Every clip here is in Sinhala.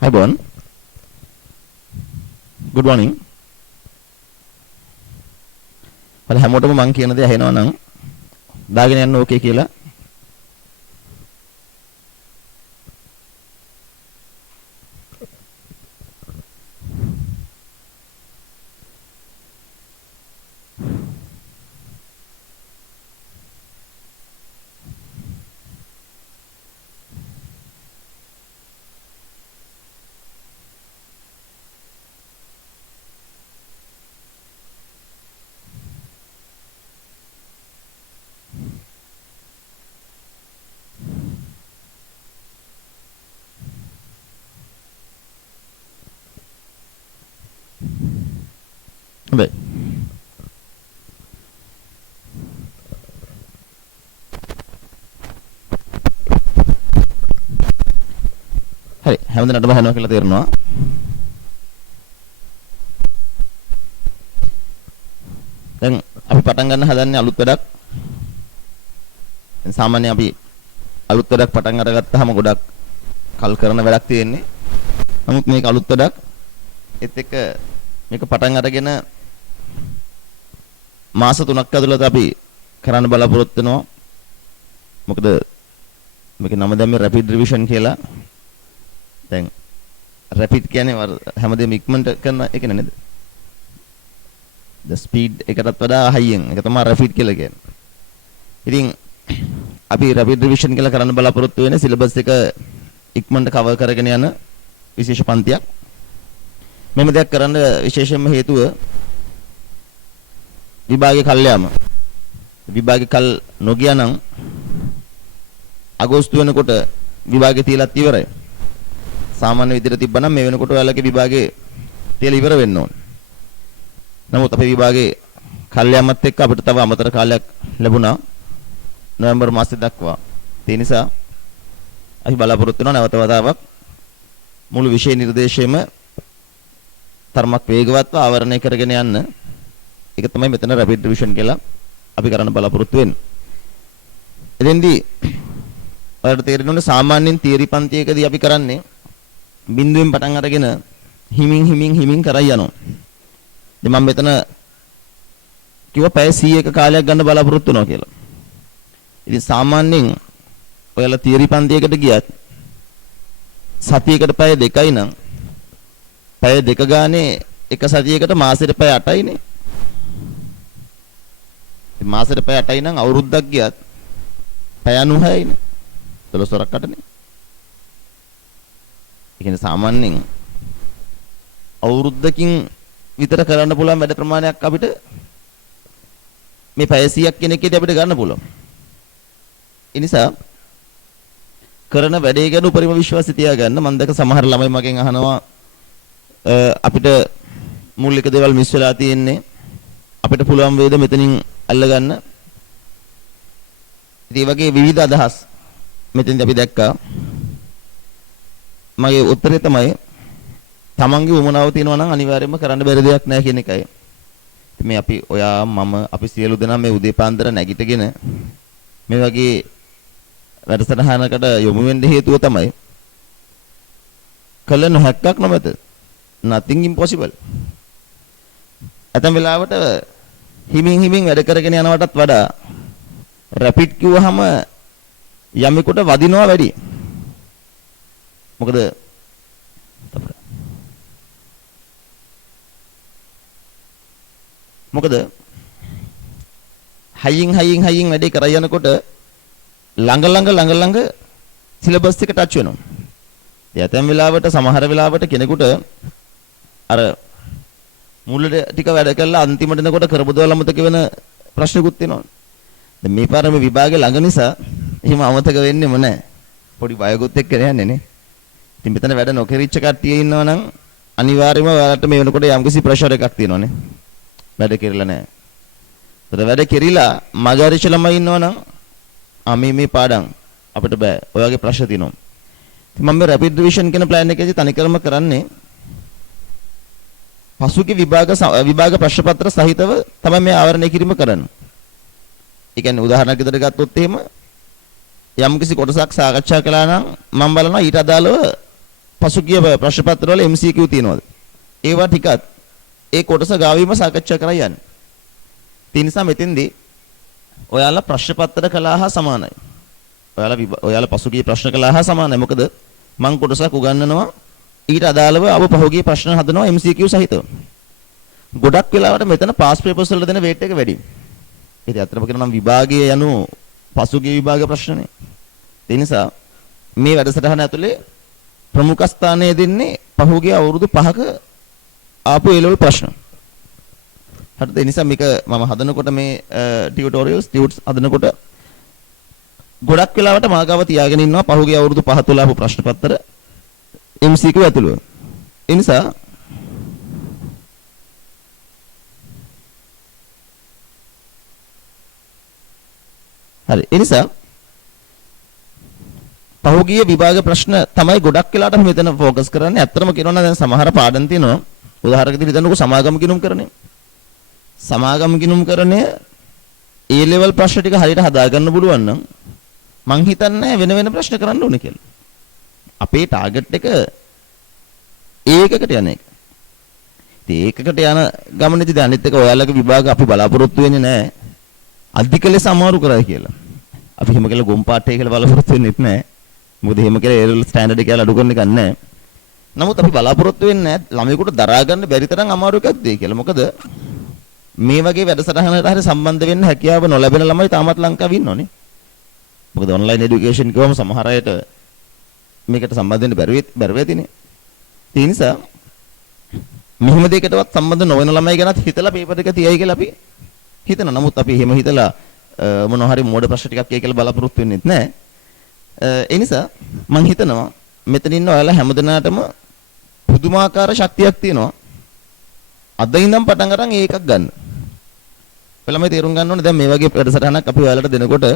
Hi Bon, good morning. වල හැමෝටම මං කියන දේ ඇහෙනවා නම් දාගෙන යන්න ඕකේ කියලා. හොඳයි. හරි හැමදෙනාටම අහනවා කියලා තේරෙනවා. දැන් අපි පටන් ගන්න හදන්නේ අලුත් වැඩක්. සාමාන්‍යයෙන් අපි අලුත් වැඩක් පටන් අරගත්තාම ගොඩක් කල් කරන වැඩක් තියෙන්නේ. නමුත් මේක අලුත් වැඩක්. ඒත් එක්ක මේක පටන් අරගෙන මාස 3ක් ඇතුළත අපි කරන්න බලාපොරොත්තු වෙනවා. මොකද මේක නම දැම්මේ රැපිඩ් රිවිෂන් කියලා. දැන් රැපිඩ් කියන්නේ හැමදේම ඉක්මනට කරන එක නේද? the speed එකටත් වඩා හයියෙන්. ඒක තමයි රැපිඩ් කියලා කියන්නේ. ඉතින් අපි රැපිඩ් රිවිෂන් කියලා කරන්න බලාපොරොත්තු වෙන්නේ සිලබස් එක ඉක්මනට කවර් කරගෙන යන විශේෂ පන්තියක්. මෙම දෙයක් කරන්න විශේෂයෙන්ම හේතුව විභාගේ කල් යාම. විභාගේ කල් නොගියා නම් අගෝස්තු වෙනකොට විභාගේ තියලත් ඉවරයි. සාමාන්‍ය විදිහට තිබ්බනම් මේ වෙනකොට ඔයාලගේ විභාගේ තියලා ඉවර වෙන්න ඕන. නමුත් අපේ විභාගේ කල් යාමත් එක්ක අපිට තව අමතර කාලයක් ලැබුණා නොවැම්බර් මාසෙ දක්වා. ඒ නිසා අපි බලාපොරොත්තු වෙනවා නැවත වතාවක් මුළු විෂය නිර්දේශයේම තරමක් වේගවත්ව ආවරණය කරගෙන යන්න. ඒක තමයි මෙතන රැපිඩ් රිවිෂන් කියලා අපි කරන්න බලාපොරොත්තු වෙන්නේ. එතෙන්දී ඔයාලට තේරෙන්නේ සාමාන්‍යයෙන් තියරි පන්තියකදී අපි කරන්නේ බිඳුවෙන් පටන් අරගෙන හිමින් කරයි යනවා. ඉතින් මම මෙතන කිව්වා පැය 100ක කාලයක් ගන්න බලාපොරොත්තු වෙනවා කියලා. ඉතින් සාමාන්‍යයෙන් ඔයාලා තියරි පන්තියකට ගියත් සතියකට පැය 2යි නම් පැය 2 ගානේ එක සතියකට මාසෙට පැය 8යිනේ. ඉතින් මාසෙට පැය 8යි නම් අවුරුද්දක් ගියත් පැය 96යිනේ. 12 වරක් 8නේ. ඒ කියන්නේ සාමාන්‍යයෙන් අවුරුද්දකින් විතර කරන්න පුළුවන් වැඩ ප්‍රමාණයක් අපිට මේ පැය 100ක් කෙනෙක්ගෙදී අපිට ගන්න පුළුවන්. ඒ නිසා කරන වැඩේ ගැන උපරිම විශ්වාසය තියාගන්න. මම දැක සමහර ළමයි මගෙන් අහනවා අපිට මූලික දේවල් මිස් වෙලා තියෙන්නේ. අපිට පුළුවන් වේද මෙතනින් අල්ලගන්න. ඉතින් වගේ විවිධ අදහස් මෙතෙන්දී අපි දැක්කා. මගේ උත්තරේ තමයි තමන්ගේ වමනාව තියෙනවා නම් අනිවාර්යයෙන්ම කරන්න බැරි දෙයක් නැහැ කියන එකයි. ඉතින් මේ අපි ඔයා මම අපි සියලු දෙනා මේ උදේ පාන්දර නැගිටගෙන මේ වගේ වැඩසටහනකට යොමු වෙන්න හේතුව තමයි කල නොහැක්කක් නොමැත. nothing impossible. ඇතැම් වෙලාවට හිමින් වැඩ කරගෙන යනවටත් වඩා රැපිඩ් කිව්වහම යමෙකුට වදිනවා වැඩි. මොකද හයියෙන් වැඩේ කරා යනකොට ළඟ සිලබස් එක ටච් වෙනවා. ඒ ඇතැම් වෙලාවට සමහර වෙලාවට කෙනෙකුට අර මුලට ටික වැඩ කරලා අන්තිමට එනකොට කරපුදවල අමතක වෙන ප්‍රශ්නකුත් තියෙනවා. දැන් මේ පාර මේ විභාගේ ළඟ නිසා එහෙම අමතක වෙන්නෙම නැහැ. පොඩි බයගොත් එක්ක යන්නේ නේ. ඉතින් මෙතන වැඩ නොකරිච්ච කට්ටිය ඉන්නවා නම් අනිවාර්යයෙන්ම ඔයාලට මේ වෙනකොට යම්කිසි ප්‍රෙෂර් එකක් තියෙනවානේ. වැඩ කෙරෙලා නැහැ. ඒතර වැඩ කෙරිලා මගහරිච්ච ළමයි ඉන්නවා නම් මේ පාඩම් අපිට බෑ. ඔයගේ ප්‍රශ්න තියෙනවා. ඉතින් මම මේ රැපිඩ් රිවිෂන් කියන ප්ලෑන් එකේදී තනිකරම කරන්නේ පසුගිය විභාග ප්‍රශ්න පත්‍ර සහිතව තමයි මේ ආවරණය කිරීම කරන්නේ. ඒ කියන්නේ උදාහරණයක් විදිහට ගත්තොත් එහෙම යම් කිසි කොටසක් සාකච්ඡා කළා නම් මම බලනවා ඊට අදාළව පසුගිය ප්‍රශ්න පත්‍ර වල MCQ තියෙනවද? ඒවා ටිකත් ඒ කොටස ගාවීම සාකච්ඡා කරලා යන්නේ. ඒ නිසා මෙතෙන්දී ඔයාලා ප්‍රශ්න පත්‍ර කළා හා සමානයි. ඔයාලා පසුගිය ප්‍රශ්න කළා හා සමානයි. මොකද මං කොටසක් උගන්වනවා ඊට අදාළව අප පහුගිය ප්‍රශ්න හදනවා MCQ සහිතව. ගොඩක් වෙලාවට මෙතන පාස් පේපර්ස් වල දෙන weight එක වැඩි. ඒක අත්‍තරම කියනවා නම් විභාගයේ යනු පසුගිය විභාග ප්‍රශ්නනේ. ඒ නිසා මේ වැඩසටහන ඇතුලේ ප්‍රමුඛ ස්ථානය දෙන්නේ පහුගිය අවුරුදු 5ක ආපු ඒ ලෙවල් ප්‍රශ්න. හරිද? ඒ නිසා මේක මම හදනකොට මේ ටියුටෝරියල්ස් හදනකොට ගොඩක් වෙලාවට මාගාව තියාගෙන ඉන්නවා පහුගිය අවුරුදු 5 තුල ආපු ප්‍රශ්න පත්‍ර MCQ ඇතුළේ. ඒ නිසා හරි. ඒ නිසා පහුගිය විභාග ප්‍රශ්න තමයි ගොඩක් වෙලාට මෙතන ફોකස් කරන්නේ. ඇත්තටම කියනවා නම් දැන් සමහර පාඩම් තියෙනවා. උදාහරණයක් විදිහට හිතන්නකෝ සමාගම ගිණුම් කරණය. සමාගම ගිණුම් කරණය ඒ ලෙවල් ප්‍රශ්න ටික හරියට හදා ගන්න පුළුවන් නම් මං හිතන්නේ වෙන වෙන ප්‍රශ්න කරන්න ඕනේ කියලා. අපේ ටාගට් එක ඒකකට යන එක. ඉතින් ඒකකට යන ගමනේදී දැන් අනිත් එක ඔයාලගේ විභාග අපි බලාපොරොත්තු වෙන්නේ නැහැ. අධික ලෙස අමාරු කරයි කියලා. අපි එහෙම කියලා ගොම් පාටේ කියලා බලාපොරොත්තු වෙන්නෙත් නැහැ. මොකද එහෙම කියලා ඒ ලෙවල් ස්ටෑන්ඩඩ් එක කියලා අඩු කරන එක නැහැ. නමුත් අපි බලාපොරොත්තු වෙන්නේ නැහැ ළමයෙකුට දරා ගන්න බැරි තරම් අමාරු එකක් දෙයි කියලා. මොකද මේ වගේ වැඩසටහනකට හරිය සම්බන්ධ වෙන්න හැකියාව නොලැබෙන ළමයි තාමත් ලංකාවේ ඉන්නෝනේ. මොකද ඔන්ලයින් এডুকেෂන් කියවම සමහර අයට මේකට සම්බන්ධ වෙන්න බැරුව ඇතිනේ. ඒ නිසා මෙහෙම දෙයකටවත් සම්බන්ධ නොවන ළමයි ගැනත් හිතලා පේපර් එක තියයි කියලා අපි හිතනවා. නමුත් අපි එහෙම හිතලා මොනවා හරි මෝඩ ප්‍රශ්න ටිකක් කියයි කියලා බලාපොරොත්තු වෙන්නෙත් නැහැ. ඒ නිසා මම හිතනවා මෙතන ඉන්න ඔයාලා හැමදෙනාටම පුදුමාකාර ශක්තියක් තියෙනවා. අද ඉඳන් පටන් අරන් ඒකක් ගන්න. ඔයාලම තේරුම් ගන්න ඕනේ දැන් මේ වගේ වැඩසටහනක් අපි ඔයාලට දෙනකොට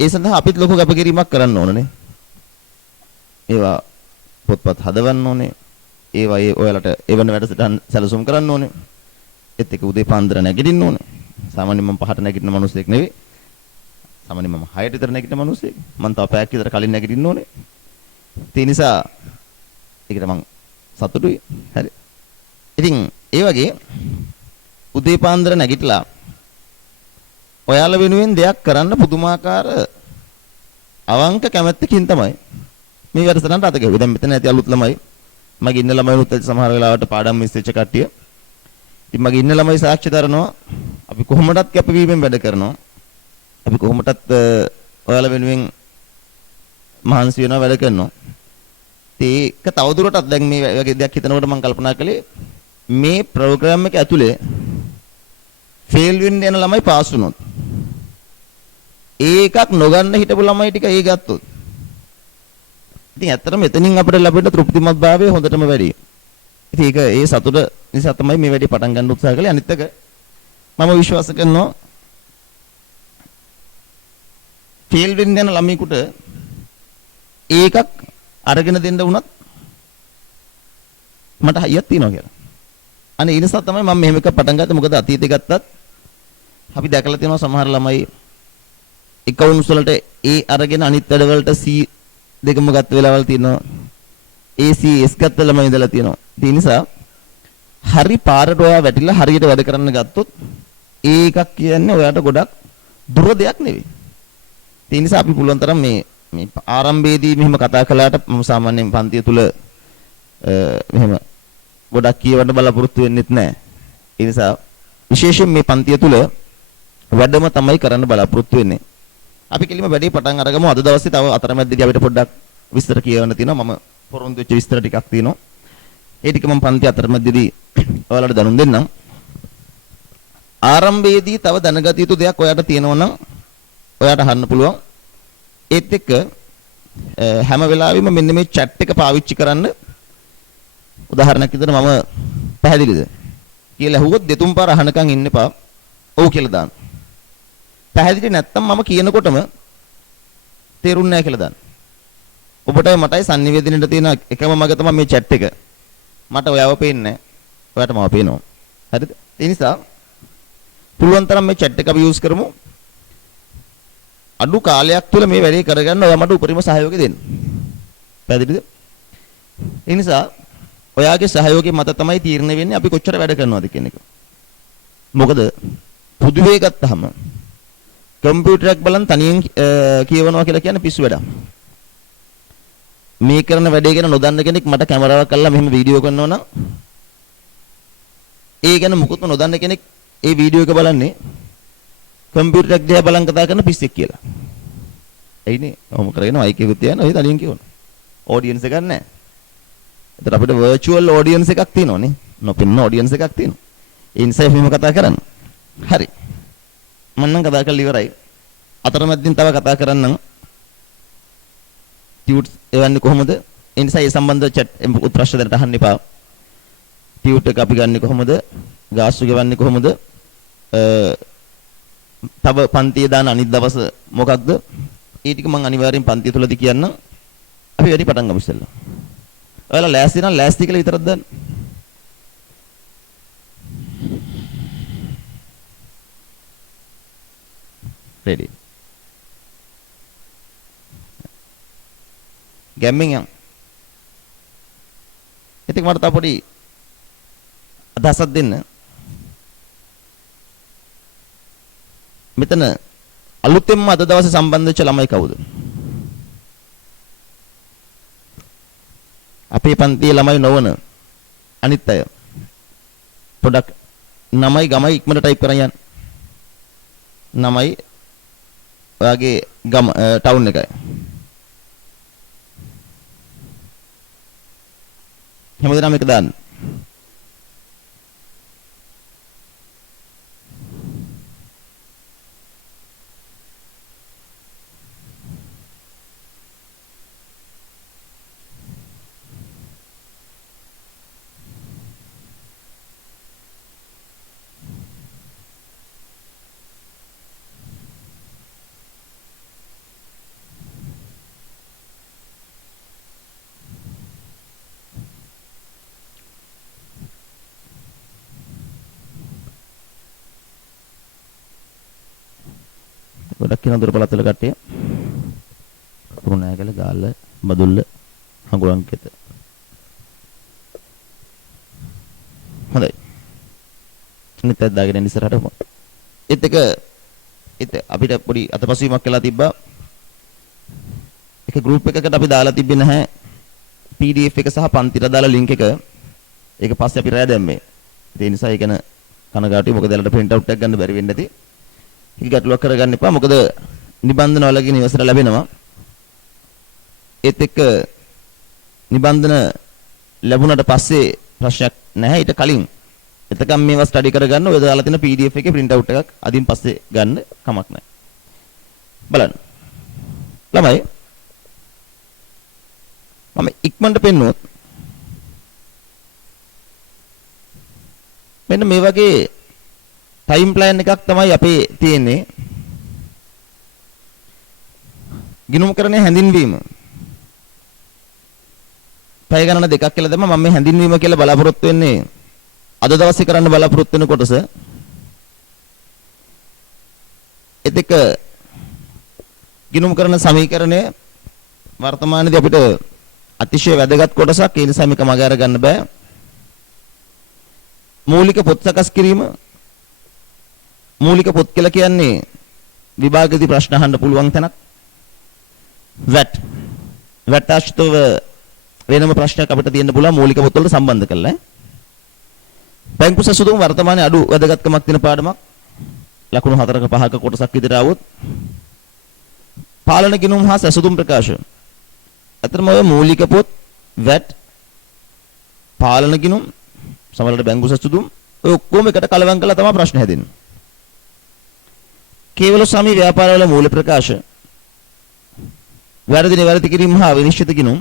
ඒ සඳහා අපිත් ලොකු කැපකිරීමක් කරන්න ඕනනේ. ඒවා පොත්පත් හදවන්න ඕනේ. ඒවා ඔයාලට එවන වැඩසටහන් සැලසුම් කරන්න ඕනේ. ඒත් එක උදේ පාන්දර නැගිටින්න ඕනේ. සාමාන්‍යයෙන් මම 5ට නැගිටින මිනිහෙක් නෙවෙයි. සාමාන්‍යයෙන් මම 6ට විතර නැගිටින මිනිහෙක්. මම තව පැයක් විතර කලින් නැගිටින්න ඕනේ. ඒ නිසා ඒකට මම සතුටුයි. හරි. ඉතින් ඒ වගේ උදේ පාන්දර නැගිටලා ඔයාලා වෙනුවෙන් දෙයක් කරන්න පුදුමාකාර අවංක කැමැත්තකින් තමයි මේ වැඩසටහනට අත ගැහුවේ. දැන් මෙතන ඇති අලුත් ළමයි මගේ ඉන්න ළමයිනුත් ඇති සමහර වෙලාවට පාඩම් මිස් වෙච්ච කට්ටිය. ඉතින් මගේ ඉන්න ළමයි සාක්ෂි දරනවා අපි කොහොමදත් කැපවීමෙන් වැඩ කරනවා. අපි කොහොමදත් ඔයාලා වෙනුවෙන් මහන්සි වෙනවා වැඩ කරනවා. ඒක තවදුරටත් දැන් මේ වගේ දෙයක් හිතනකොට මම කල්පනා කළේ මේ ප්‍රෝග්‍රෑම් එක ඇතුලේ ෆේල් වෙන්න යන ළමයි පාස් වුණොත් ඒකක් නොගන්න හිටපු ළමයි ටික ඒ ගත්තොත් ඉතින් ඇත්තටම මෙතනින් අපිට ලැබෙන තෘප්තිමත් භාවය හොඳටම වැඩි. ඉතින් ඒක ඒ සතුට නිසා තමයි මේ වැඩේ පටන් ගන්න උත්සාහ කළේ. අනිත් එක මම විශ්වාස කරනවා ෆේල් වෙන්න යන ළමයිකට ඒකක් අරගෙන දෙන්න වුණත් මට හයියක් තියෙනවා කියලා. අනේ ඒ නිසා තමයි මම මෙහෙම එකක් පටන් ගත්තේ. මොකද අතීතේ ගත්තත් අපි දැකලා තියෙනවා සමහර ළමයි එකවුන්ස් වලට ඒ අරගෙන අනිත් වැඩ වලට C දෙකම ගත්ත වෙලාවල් තියෙනවා. ACS ගත්ත ළමයි ඉඳලා තියෙනවා. ඒ නිසා හරි පාරට ඔයා වැටිලා හරියට වැඩ කරන්න ගත්තොත් ඒකක් කියන්නේ ඔයාට ගොඩක් දුර දෙයක් නෙවෙයි. ඒ නිසා අපි පුළුවන් තරම් මේ ආරම්භයේදී මෙහෙම කතා කළාට මම සාමාන්‍යයෙන් පන්තිය තුල මෙහෙම ගොඩක් කියවන්න බලාපොරොත්තු වෙන්නෙත් නැහැ. ඒ නිසා විශේෂයෙන් මේ පන්තිය තුල වැඩම තමයි කරන්න බලාපොරොත්තු වෙන්නේ. අපි කෙලිම වැඩේ පටන් අරගමු. අද දවසේ තව අතරමැදදී අපිට පොඩ්ඩක් විස්තර කියවන්න තියෙනවා. මම පොරොන්දු වෙච්ච විස්තර ටිකක් තියෙනවා. ඒ ටික මම පන්ති අතරමැදදී ඔයාලට දැනුම් දෙන්නම්. ආරම්භයේදී තව දැනගත යුතු දෙයක් ඔයාට තියෙනවා නම් ඔයාට අහන්න පුළුවන්. ඒත් එක්ක හැම වෙලාවෙම මෙන්න මේ chat එක පාවිච්චි කරන්න. උදාහරණයක් විදිහට මම පැහැදිලිද කියලා ඇහුවොත් දෙතුන් පාර අහනකම් ඉන්න එපා. ඔව් කියලා දාන්න. පැහැදිලි නැත්තම් මම කියනකොටම තේරුන්නේ නැහැ කියලා දාන්න. ඔබටයි මටයි sannivedanaට තියෙන එකම මග තමයි මේ chat එක. මට ඔයාව පේන්නේ නැහැ. ඔයාට මම පේනවා. හරිද? ඒ නිසා පුළුවන් තරම් මේ chat එක අපි use කරමු. අඩු කාලයක් තුල මේ වැඩේ කරගන්න ඔයා මට උපරිම සහයෝගය දෙන්න. පැහැදිලිද? ඒ නිසා ඔයාගේ සහයෝගය මත තමයි තීරණය වෙන්නේ අපි කොච්චර වැඩ කරනවද කියන එක. මොකද පුදුවේ ගත්තාම කම්පියුටරයක් බලන් තනියෙන් කියවනවා කියලා කියන්නේ පිස්සු වැඩක්. මේ කරන වැඩේ ගැන නොදන්න කෙනෙක් මට කැමරාවක් අල්ලලා මෙහෙම වීඩියෝ කරනවා නම් ඒ ගැන මුකුත්ම නොදන්න කෙනෙක් ඒ වීඩියෝ එක බලන්නේ කම්පියුටරයක් දිහා බලන් කතා කරන පිස්සෙක් කියලා. එයිනේ ඔහොම කරගෙන මයික් එකකුත් තියනවා ඔය තනියෙන් කියවනවා. ඔඩියන්ස් එකක් නැහැ. ඒතර අපිට වර්චුවල් ඔඩියන්ස් එකක් තියෙනවා නේ. නොපෙනෙන ඔඩියන්ස් එකක් තියෙනවා. ඒ නිසා එහෙම කතා කරන්න. හරි. මම නම් කතා කරලා ඉවරයි. අතරමැදින් තව කතා කරන්නම්. ටියුට් එවන්නේ කොහොමද? ඒ නිසා ඒ සම්බන්ධව chat ප්‍රශ්න දෙන්නට අහන්න එපා. ටියුට් එක අපි ගන්නෙ කොහොමද? ගාස්තු ගෙවන්නේ කොහොමද? තව පන්තිය දාන අනිත් දවස මොකක්ද? ඒ ටික මම අනිවාර්යෙන් පන්තිය තුලදී කියන්නම්. අපි වැඩි පටන් ගමු ඉස්සෙල්ලා. ඔයාලා ලෑස්ති නම් ලෑස්ති කියලා විතරක් දාන්න. ready. ගැම්මින් යන්. ඉතින් මට තව පොඩි අදහසක් දෙන්න. මෙතන අලුතෙන්ම අද දවසේ සම්බන්ධ වෙච්ච ළමයි කවුද? අපේ පන්තියේ ළමයි නොවන අනිත් අය. පොඩක් නමයි ගමයි ඉක්මනට ටයිප් කරන් යන්න. නමයි ඔයාගේ ගම ටවුන් එකයි. හැමදේම එක දාන්න. ගොඩක් කියන දොර පළාත්වල කට්ටිය කුරුණෑගල ගාල්ල බදුල්ල හඟුරන්කෙත හොඳයි නිතත් දාගෙන ඉන්න ඉස්සරහට ඒත් අපිට පොඩි අතපසුවීමක් වෙලා තිබ්බා එක ගෲප් එකකට අපි දාලා තිබ්බේ නැහැ PDF එක සහ පන්තිට දාලා link එක ඒක පස්සේ අපි රෑ දැම්මේ ඒ නිසා ඒක න කනගාටුයි මොකද එයාලට print out එකක් ගන්න බැරි වෙන්නේ නැති ඒක ගැටලුවක් කරගන්න එපා. මොකද නිබන්ධන වලකින් ඉවසර ලැබෙනවා. ඒත් එක්ක නිබන්ධන ලැබුණාට පස්සේ ප්‍රශ්නයක් නැහැ. ඊට කලින් එතකම් මේවා ස්ටඩි කරගන්න ඔය දාලා තියෙන PDF එකේ print out එකක් අදින් පස්සේ ගන්න කමක් නැහැ. බලන්න. ළමයි මම ඉක්මනට පෙන්නුවොත් මෙන්න මේ වගේ ටයිම් ප්ලෑන් එකක් තමයි අපේ තියෙන්නේ. ගිණුම්කරණයේ හැඳින්වීම. පැය ගණන දෙකක් කියලා දැම්ම මම මේ හැඳින්වීම කියලා බලාපොරොත්තු වෙන්නේ අද දවසේ කරන්න බලාපොරොත්තු වෙන කොටස. එතක ගිණුම්කරණ සමීකරණය වර්තමානයේදී අපිට අතිශය වැදගත් කොටසක්. ඒ නිසා මේක මග අර ගන්න බෑ. මූලික පොත් සකස් කිරීම මූලික පොත් කියලා කියන්නේ විභාගයේදී ප්‍රශ්න අහන්න පුළුවන් තැනක්. VAT ආශ්‍රිතව වෙනම ප්‍රශ්නයක් අපිට තියෙන්න පුළුවන් මූලික පොත් වලට සම්බන්ධ කරලා. බැංකු සැසුම් වර්තමානයේ අඩු වැදගත්කමක් තියෙන පාඩමක්. ලකුණු 4ක 5ක කොටසක් විදිහට આવොත්. පාලන ගිණුම් හා සැසුම් ප්‍රකාශ. අතරම ඔය මූලික පොත් VAT පාලන ගිණුම් සමහරවිට බැංකු සැසුම් ඔය ඔක්කොම එකට කලවම් කරලා තමයි ප්‍රශ්න හැදෙන්නේ. කේවල ස්වාමී ව්‍යාපාරවල මූල ප්‍රකාශ වැරදි නිවැරදි කිරීම හා විනිශ්චිත ගිණුම්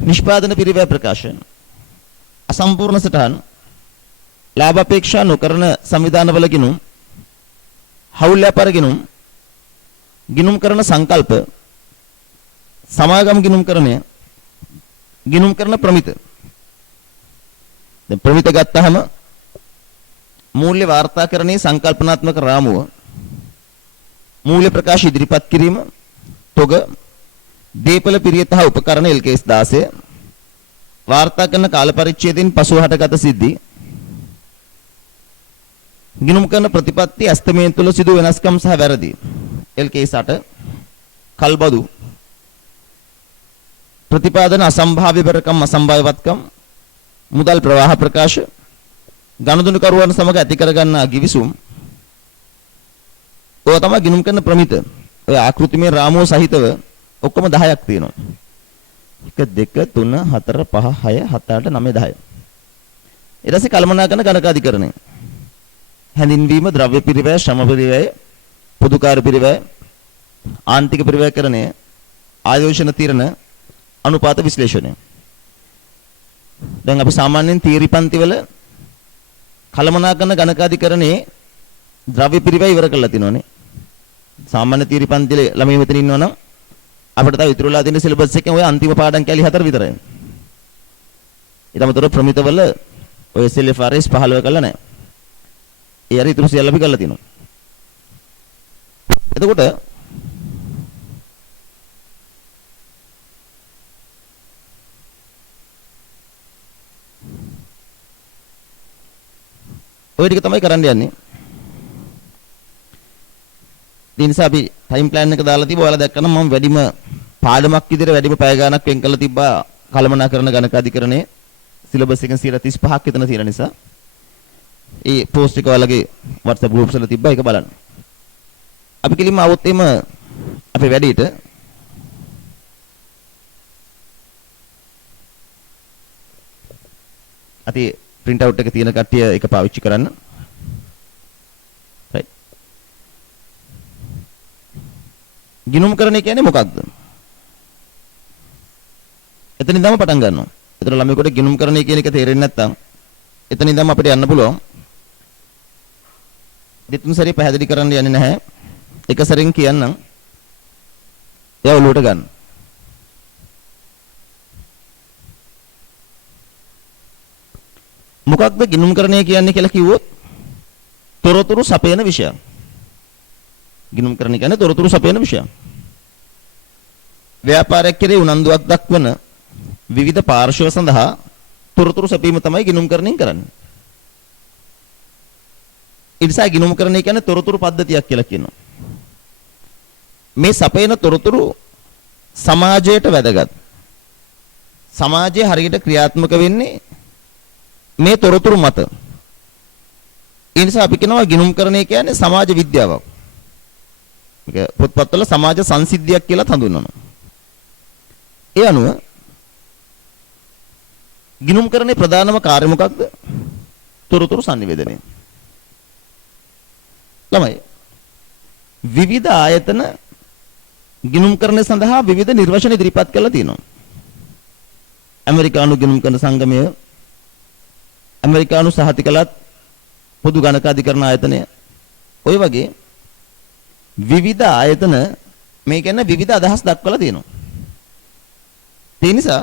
නිෂ්පාදන පිරිවැය ප්‍රකාශ අසම්පූර්ණ සටහන් ලාභ අපේක්ෂා නොකරන සංවිධානවල ගිණුම් හවුල් ව්‍යාපාර ගිණුම් ගිණුම් කරන සංකල්ප සමාගම් ගිණුම් කරණය ගිණුම් කරන ප්‍රමිත. දැන් ප්‍රමිත ගත්තාම මූල්‍ය වාර්තාකරණයේ සංකල්පනාත්මක රාමුව මූල්‍ය ප්‍රකාශ ඉදිරිපත් කිරීම තොග දීපල පිරියත හා උපකරණ LKS 16 වාර්තා කරන කාල පරිච්ඡේදයෙන් පසුව හටගත සිද්ධි ගිණුම් කරන ප්‍රතිපත්ති අස්තමයෙන් තුල සිදු වෙනස්කම් සහ වැරදි LKS 8 කල්බදු ප්‍රතිපාදන අසම්භාව්‍ය බරකම් අසම්භාව්‍යවත්කම් මුදල් ප්‍රවාහ ප්‍රකාශ ගනුදෙනු කරුවන් සමග ඇති කරගන්නා ගිවිසුම් ඔය තමයි ගිණුම් කරන ප්‍රමිත ඔය ආකෘතිමය රාමුව සහිතව ඔක්කොම 10ක් තියෙනවා 1 2 3 4 5 6 7 8 9 10 ඊට පස්සේ කළමනාකරන ගණකාධිකරණය හැඳින්වීම ද්‍රව්‍ය පිරිවැය ශ්‍රම පිරිවැය පොදුකාර්ය පිරිවැය ආන්තික පිරිවැයකරණය ආයෝජන තීරණ අනුපාත විශ්ලේෂණය දැන් අපි සාමාන්‍යයෙන් තීරි පන්තිවල කළමනාකරන ගණකාධිකරණයේ ද්‍රව්‍ය පිරිවැය ඉවර කරලා තිනවනේ සාමාන්‍ය තීරි පන්තිලේ ළමයි මෙතන ඉන්නවනම් අපිට තව ඉතුරුලා තියෙන සිලබස් එකෙන් ඔය අන්තිම පාඩම් කැලි 4 විතරයි ඊට අමතරව ප්‍රමිතවල ඔය SLFRS 15 කළා නැහැ ඒ අර ඉතුරු සියල්ල අපි කරලා තිනවා එතකොට ඔය ටික තමයි කරන්න යන්නේ. ඒ නිසා අපි ටයිම් ප්ලෑන් එක දාලා තිබ්බා. ඔයාලා දැක්කම මම වැඩිම පාඩමක් විදිහට වැඩිම පැය ගාණක් වෙන් කරලා තිබ්බා කළමනාකරන ගණකාධිකරණයේ සිලබස් එකෙන් 35ක් විතර තියෙන නිසා. ඒ පෝස්ට් එක ඔයාලගේ WhatsApp groups වල තිබ්බා ඒක බලන්න. අපි කිලිම આવොත් එimhe අපේ වැඩේට අපි print out එක තියෙන කට්ටිය ඒක පාවිච්චි කරන්න. right. ගිණුම්කරණය කියන්නේ මොකක්ද? එතන ඉඳන්ම පටන් ගන්නවා. ඒතර ළමයෙකුට ගිණුම්කරණය කියන එක තේරෙන්නේ නැත්නම් එතන ඉඳන්ම අපිට යන්න පුළුවන්. දෙතුන් සැරේ පැහැදිලි කරන්න යන්නේ නැහැ. එක සැරෙන් කියන්නම්. එයා ඔලුවට ගන්න. මොකක්ද ගිණුම්කරණය කියන්නේ කියලා කිව්වොත් තොරතුරු සපයන විෂය. ගිණුම්කරණය කියන්නේ තොරතුරු සපයන විෂය. ව්‍යාපාරයක් කෙරෙහි උනන්දුවක් දක්වන විවිධ පාර්ශ්ව සඳහා තොරතුරු සපීම තමයි ගිණුම්කරණයෙන් කරන්නේ. ඒ නිසා ගිණුම්කරණය කියන්නේ තොරතුරු පද්ධතියක් කියලා කියනවා. මේ සපයන තොරතුරු සමාජයට වැදගත්. සමාජයේ හරියට ක්‍රියාත්මක වෙන්නේ මේ තොරතුරු මත. ඒ නිසා අපි කියනවා ගිණුම්කරණය කියන්නේ සමාජ විද්‍යාවක්. මේක පොත්පත්වල සමාජ සංසිද්ධියක් කියලා හඳුන්වනවා. ඒ අනුව ගිණුම්කරණයේ ප්‍රධානම කාර්ය මොකක්ද? තොරතුරු sannivedanaya. ළමයි විවිධ ආයතන ගිණුම්කරණය සඳහා විවිධ නිර්වචන ඉදිරිපත් කරලා තියෙනවා. ඇමරිකානු ගිණුම්කරණ සංගමය ඇමරිකානු සහතිකලත් පොදු ගණකාධිකරණ ආයතනය ඔය වගේ විවිධ ආයතන මේ කියන්නේ විවිධ අදහස් දක්වලා තියෙනවා. ඒ නිසා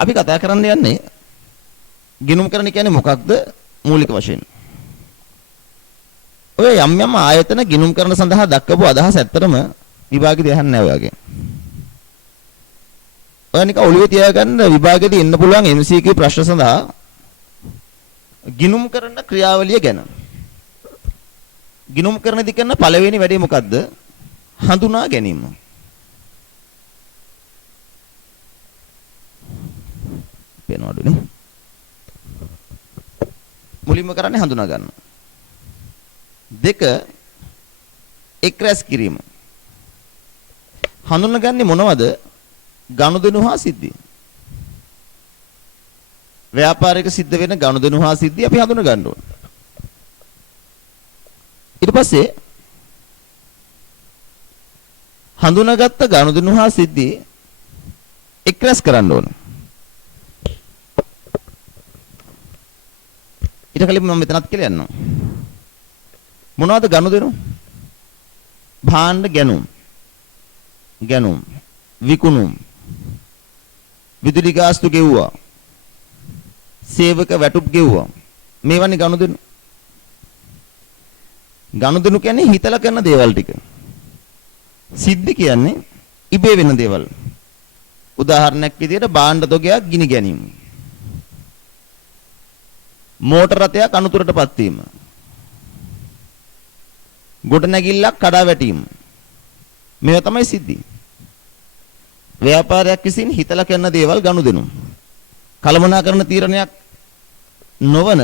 අපි කතා කරන්න යන්නේ ගිණුම්කරණ කියන්නේ මොකක්ද මූලික වශයෙන්. ඔය යම් යම් ආයතන ගිණුම්කරණ සඳහා දක්වපු අදහස් ඇත්තටම විභාගෙදී අහන්නේ නැහැ ඔයගෙන්. ඔය නිකන් ඔළුවේ තියාගන්න විභාගෙදී එන්න පුළුවන් MCQ ප්‍රශ්න සඳහා ගිණුම් කරන ක්‍රියාවලිය ගැන. ගිණුම් කරනදී කරන පළවෙනි වැඩේ මොකද්ද? හඳුනා ගැනීම. පේනවදුනේ. මුලින්ම කරන්නේ හඳුනා ගන්න. දෙක එක් රැස් කිරීම. හඳුනාගන්නේ මොනවද? ගනුදෙනු හා සිද්ධි. ව්‍යාපාරික සිද්ධ වෙන ගනුදෙනු හා සිද්ධි අපි හඳුනා ගන්න ඕන. ඊට පස්සේ හඳුනාගත්ත ගනුදෙනු හා සිද්ධි එක් රැස් කරන්න ඕන. ඊට කලින් මම මෙතනත් කියලා යන්නම්. මොනවද ගනුදෙනු? භාණ්ඩ ගැනුම්. ගැනුම්. විකුණුම්. විදුලි ගාස්තු ගෙව්වා. සේවක වැටුප් ගෙව්වා. මේවන්නේ ගනුදෙනු. ගනුදෙනු කියන්නේ හිතලා කරන දේවල් ටික. සිද්ධි කියන්නේ ඉබේ වෙන දේවල්. උදාහරණයක් විදිහට භාණ්ඩ තොගයක් ගිනි ගැනීම. මෝටර රථයක් අනුතුරටපත් වීම. ගොඩනැගිල්ලක් කඩා වැටීම. මේවා තමයි සිද්ධි. ව්‍යාපාරයක් විසින් හිතලා කරන දේවල් ගනුදෙනු. කලමනාකරන තීරණයක් නොවන,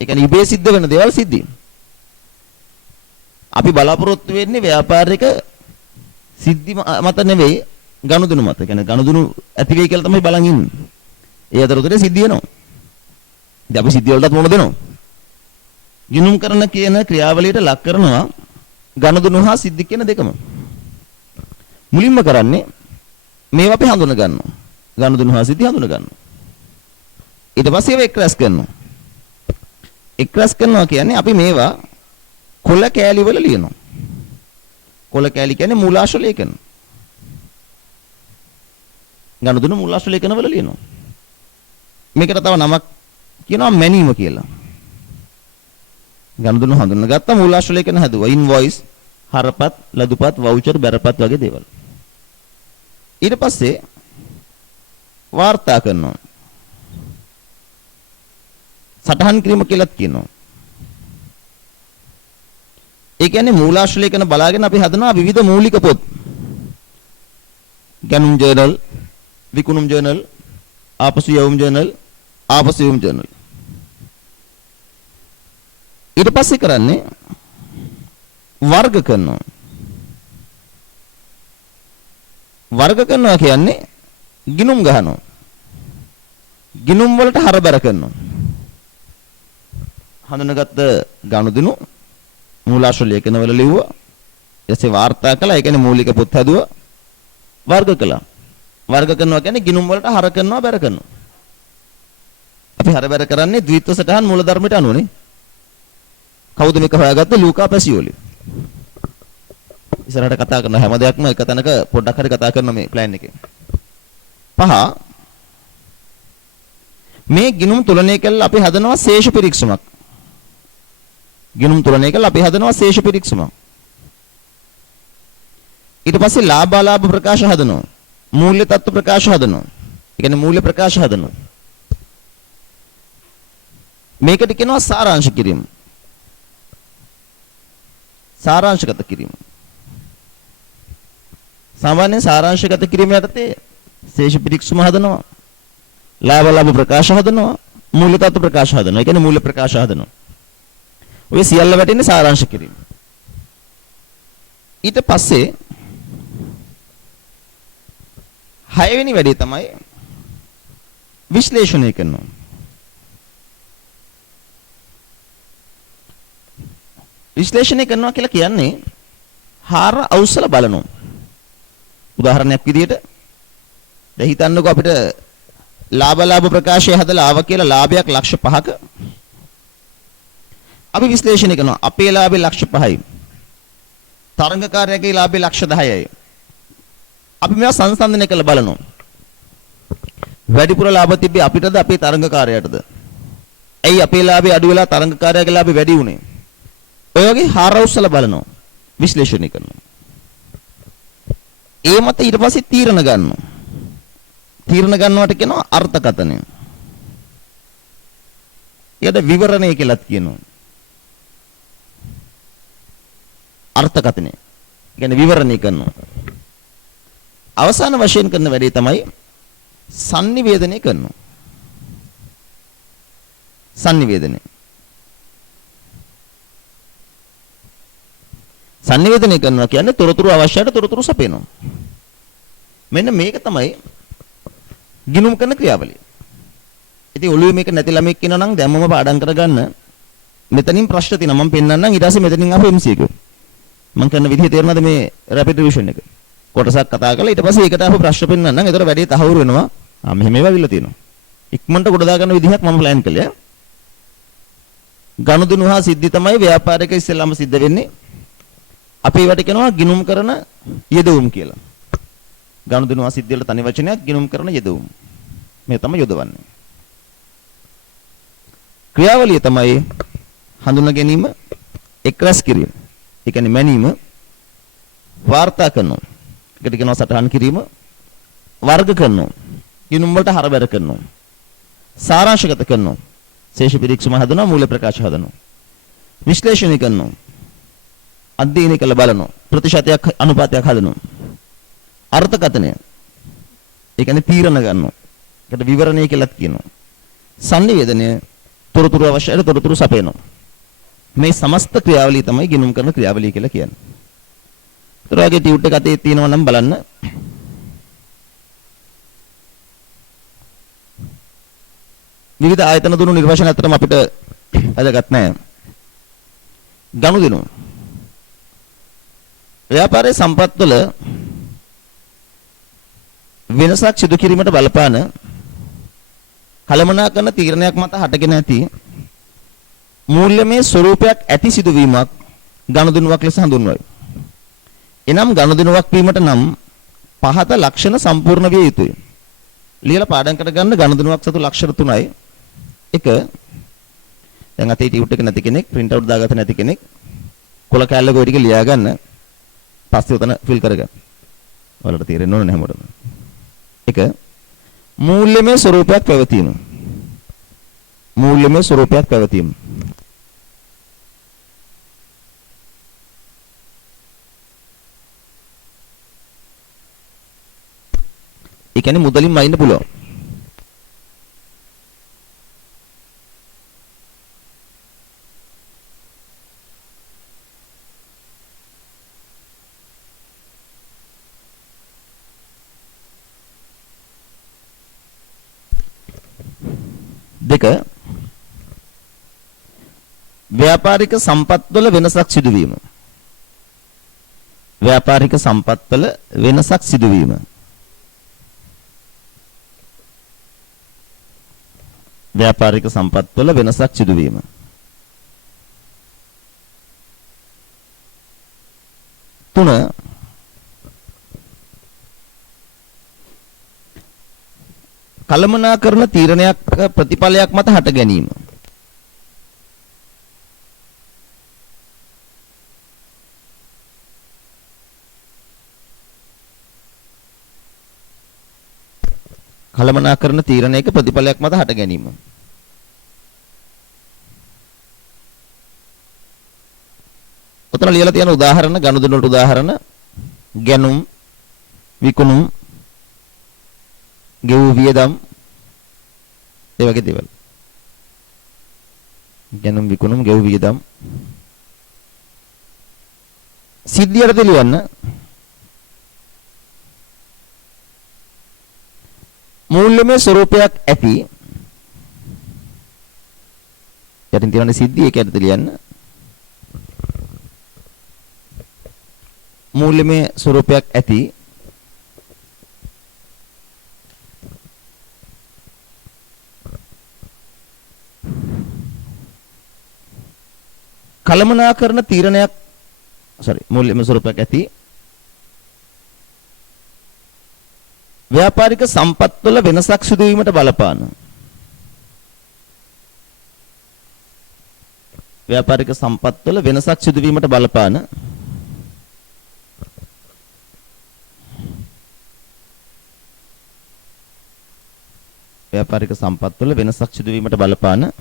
ඒ කියන්නේ ඉබේ සිද්ධ වෙන දේවල් සිද්ධි. අපි බලාපොරොත්තු වෙන්නේ ව්‍යාපාරික සිද්ධි මත නෙවෙයි ගනුදෙනු මත. ඒ කියන්නේ ගනුදෙනු ඇති වෙයි කියලා තමයි බලන් ඉන්නේ. ඒ අතරතුරේ සිද්ධ වෙනවා. ඉතින් අපි සිද්ධි වලටත් මොන දෙනවා? ගිනුම් කරන කියන ක්‍රියාවලියට ලක් කරනවා ගනුදෙනු හා සිද්ධි කියන දෙකම. මුලින්ම කරන්නේ මේවා අපි හඳුන ගන්නවා. ගනුදෙනු හා සිද්ධි හඳුන ගන්නවා. ඊට පස්සේ ඒවා එක්රැස් කරනවා. එක්රැස් කරනවා කියන්නේ අපි මේවා කොළ කෑලි වල ලියනවා. කොළ කෑලි කියන්නේ මූලාශ්‍ර ලේඛන. ගනුදෙනු මූලාශ්‍ර ලේඛන වල ලියනවා. මේකට තව නමක් කියනවා මැනීම කියලා. ගනුදෙනු හඳුනගත්ත මූලාශ්‍ර ලේඛන හැදුවා. ඉන්වොයිස්, හරපත්, ලදුපත්, වවුචර්, බැරපත් වගේ දේවල්. ඊට පස්සේ වාර්තා කරනවා. සටහන් කිරීම කියලාත් කියනවා. ඒ කියන්නේ මූලාශ්‍ර ලේඛන බලාගෙන අපි හදනවා විවිධ මූලික පොත්. ගණුම් ජර්නල්, විකුණුම් ජර්නල්, ආපසු යවුම් ජර්නල්, ආපසු යවුම් ජර්නල්. ඊට පස්සේ කරන්නේ වර්ග කරනවා. වර්ග කරනවා කියන්නේ ගිනුම් ගහනවා. ගිනුම් වලට හරබර කරනවා. හඳුනගත්ත ගනුදෙනු මූලාශ්‍ර ලේඛන වල ලිව්වා. ඊටසේ වාර්තා කළා. ඒ කියන්නේ මූලික පොත් හදුවා. වර්ග කළා. වර්ග කරනවා කියන්නේ ගිනුම් වලට හර කරනවා, බැර කරනවා. අපි හරබර කරන්නේ ද්විත්ව සටහන් මූලධර්මයට අනුවනේ. කවුද මේක හොයාගත්තේ? ලූකා පැසියෝලි. ඉස්සරහට කතා කරන හැම දෙයක්ම එක තැනක පොඩ්ඩක් හරි කතා කරන මේ ප්ලෑන් එකේ. 5 මේ ගිනුම් තුලනය කළා අපි හදනවා ශේෂ පිරික්සමක්. ගිනුම් තුලනය කළා අපි හදනවා ශේෂ පිරික්සමක්. ඊට පස්සේ ලාභාලාභ ප්‍රකාශ හදනවා. මූල්‍ය තත්ත්ව ප්‍රකාශ හදනවා. ඒ කියන්නේ මූල්‍ය ප්‍රකාශ හදනවා. මේකට කියනවා සාරාංශ කිරීම. සාරාංශගත කිරීම. සාමාන්‍යයෙන් සාරාංශගත කිරීම යටතේ ශේෂ පිරික්සම හදනවා. ලාභාලාභ ප්‍රකාශ හදනවා. මූල්‍ය තත්ත්ව ප්‍රකාශ හදනවා. ඒ කියන්නේ මූල්‍ය ප්‍රකාශ හදනවා. ඔය සියල්ල වැටෙන්නේ සාරාංශ කිරීම. ඊට පස්සේ 6 වෙනි වැඩේ තමයි විශ්ලේෂණය කරනවා. විශ්ලේෂණය කරනවා කියලා කියන්නේ හාර අවසල බලනවා. උදාහරණයක් විදිහට දැන් හිතන්නකෝ අපිට ලාභ ප්‍රකාශය හදලා ආව කියලා ලාභයක් ලක්ෂ 5ක අපි විශ්ලේෂණය කරනවා. අපේ ලාභය ලක්ෂ 5යි. තරංගකාරයාගේ ලාභය ලක්ෂ 10යි. අපි මේවා සංසන්දනය කරලා බලනවා. වැඩිපුර ලාභ තිබ්බේ අපිටද අපේ තරංගකාරයාටද? ඇයි අපේ ලාභය අඩු වෙලා තරංගකාරයාගේ ලාභය වැඩි වුනේ? ඔය වගේ හාරවුස්සල බලනවා. විශ්ලේෂණය කරනවා. ඒ මත ඊට පස්සේ තීරණ ගන්නවා. තීරණ ගන්නවට කියනවා අර්ථකථනය. ඊට විවරණය කියලාත් කියනවා. අර්ථකථනය. කියන්නේ විවරණය කරනවා. අවසාන වශයෙන් කරන වැඩේ තමයි sannivedanaya කරනවා. sannivedanaya. sannivedanaya කරනවා කියන්නේ තොරතුරු අවශ්‍යයට තොරතුරු සපයනවා. මෙන්න මේක තමයි ගිනුම් කරන ක්‍රියාවලිය. ඉතින් ඔළුවේ මේක නැති ළමෙක් ඉන්නා නම් දැම්මම පාඩම් කරගන්න. මෙතනින් ප්‍රශ්න තියෙනවා මම පෙන්නන්නම් ඊට පස්සේ මෙතනින් ආපු MCQ. මම කරන විදිහ තේරෙනවද මේ රැපිඩ් රිවිෂන් එක? කොටසක් කතා කරලා ඊට පස්සේ ඒකට ආපු ප්‍රශ්න පෙන්නන්නම්. ඒතර වැඩේ තහවුරු වෙනවා. මෙහෙම ඒවා විල්ල තියෙනවා. ඉක්මනට කොට දාගන්න විදිහක් මම ප්ලෑන් කළේ. ගනුදෙනු හා සිද්ධි තමයි ව්‍යාපාරික ඉස්සෙල්ලාම සිද්ධ වෙන්නේ. අපි ඒවට කියනවා ගිනුම් කරන යෙදවුම් කියලා. ගනුදෙනු හා සිද්ධි වල තනි වචනයක් ගිනුම් කරන යෙදවුම්. මේ තමයි යොදවන්නේ. ක්‍රියාවලිය තමයි හඳුනා ගැනීම, එක්රැස් කිරීම. ඒ කියන්නේ මැනීම, වාර්තා කරනවා. එකට කියනවා සටහන් කිරීම. වර්ග කරනවා. ගිණුම් වලට හරබැර කරනවා. සාරාංශගත කරනවා. ශේෂ පිරීක්ෂම හදනවා, මූල ප්‍රකාශ හදනවා. විශ්ලේෂණය කරනවා. අධ්‍යයනය කළ බලනවා. ප්‍රතිශතයක් අනුපාතයක් හදනවා. අර්ථකථනය. ඒ කියන්නේ තීරණ ගන්නවා. ඒකට විවරණය කියලාත් කියනවා. sannivedana තොරතුරු අවශ්‍යයි තොරතුරු සපයනවා. මේ සමස්ත ක්‍රියාවලිය තමයි ගිණුම් කරන ක්‍රියාවලිය කියලා කියන්නේ. ඒතර වගේ ටියුට් එක අතේ තියෙනවා නම් බලන්න. විවිධ ආයතන දුණු නිර්වචන අතරම අපිට වැදගත් නැහැ. ගනුදෙනු. ව්‍යාපාරයේ සම්පත්වල වෙනසක් සිදු කිරීමට බලපාන කළමනාකරන තීරණයක් මත හටගෙන ඇති මූල්‍යමය ස්වરૂපයක් ඇති සිදුවීමක් ගනුදෙනුවක් ලෙස හඳුන්වයි. එනම් ගනුදෙනුවක් වීමට නම් පහත ලක්ෂණ සම්පූර්ණ විය යුතුය. ලියලා පාඩම් කර ගන්න ගනුදෙනුවක් සතු ලක්ෂණ 3යි. 1 දැන් අතේ ටියුට් එක නැති කෙනෙක් print out දාගත නැති කෙනෙක් කොල කැල්ල ගොඩ ටික ලියා ගන්න. පස්සේ උතන ෆිල් කරගන්න. ඔයාලට තේරෙන්න ඕනේ හැමෝටම. 1 මූල්‍යමය ස්වરૂපයක් පැවතීම. මූල්‍යමය ස්වરૂපයක් පැවතීම. ඒ කියන්නේ මුදලින් මයින්න පුළුවන්. දෙක ව්‍යාපාරික සම්පත්වල වෙනසක් සිදුවීම. ව්‍යාපාරික සම්පත්වල වෙනසක් සිදුවීම. ව්‍යාපාරික සම්පත්වල වෙනසක් සිදුවීම. තුන කළමනාකරන තීරණයක් ප්‍රතිඵලයක් මත හට ගැනීම. කළමනාකරන තීරණයක ප්‍රතිඵලයක් මත හට ගැනීම. ඔතන ලියලා තියෙන උදාහරණ ගනුදෙනු වලට උදාහරණ ගැනුම් විකුණුම් ගෙවූ වියදම් ඒ වගේ දේවල්. ගැනුම් විකුණුම් ගෙවූ වියදම් සිද්ධියට ලියන්න. මූල්‍යමය ස්වરૂපයක් ඇති යටින් තියෙන සිද්ධිය ඒකට ලියන්න. මූල්‍යමය ස්වરૂපයක් ඇති කළමනාකරන තීරණයක් මූල්‍යමය ස්වરૂපයක් ඇති ව්‍යාපාරික සම්පත්වල වෙනසක් සිදු වීමට බලපාන. ව්‍යාපාරික සම්පත්වල වෙනසක් සිදු වීමට බලපාන ව්‍යාපාරික සම්පත්වල වෙනසක් සිදු වීමට බලපාන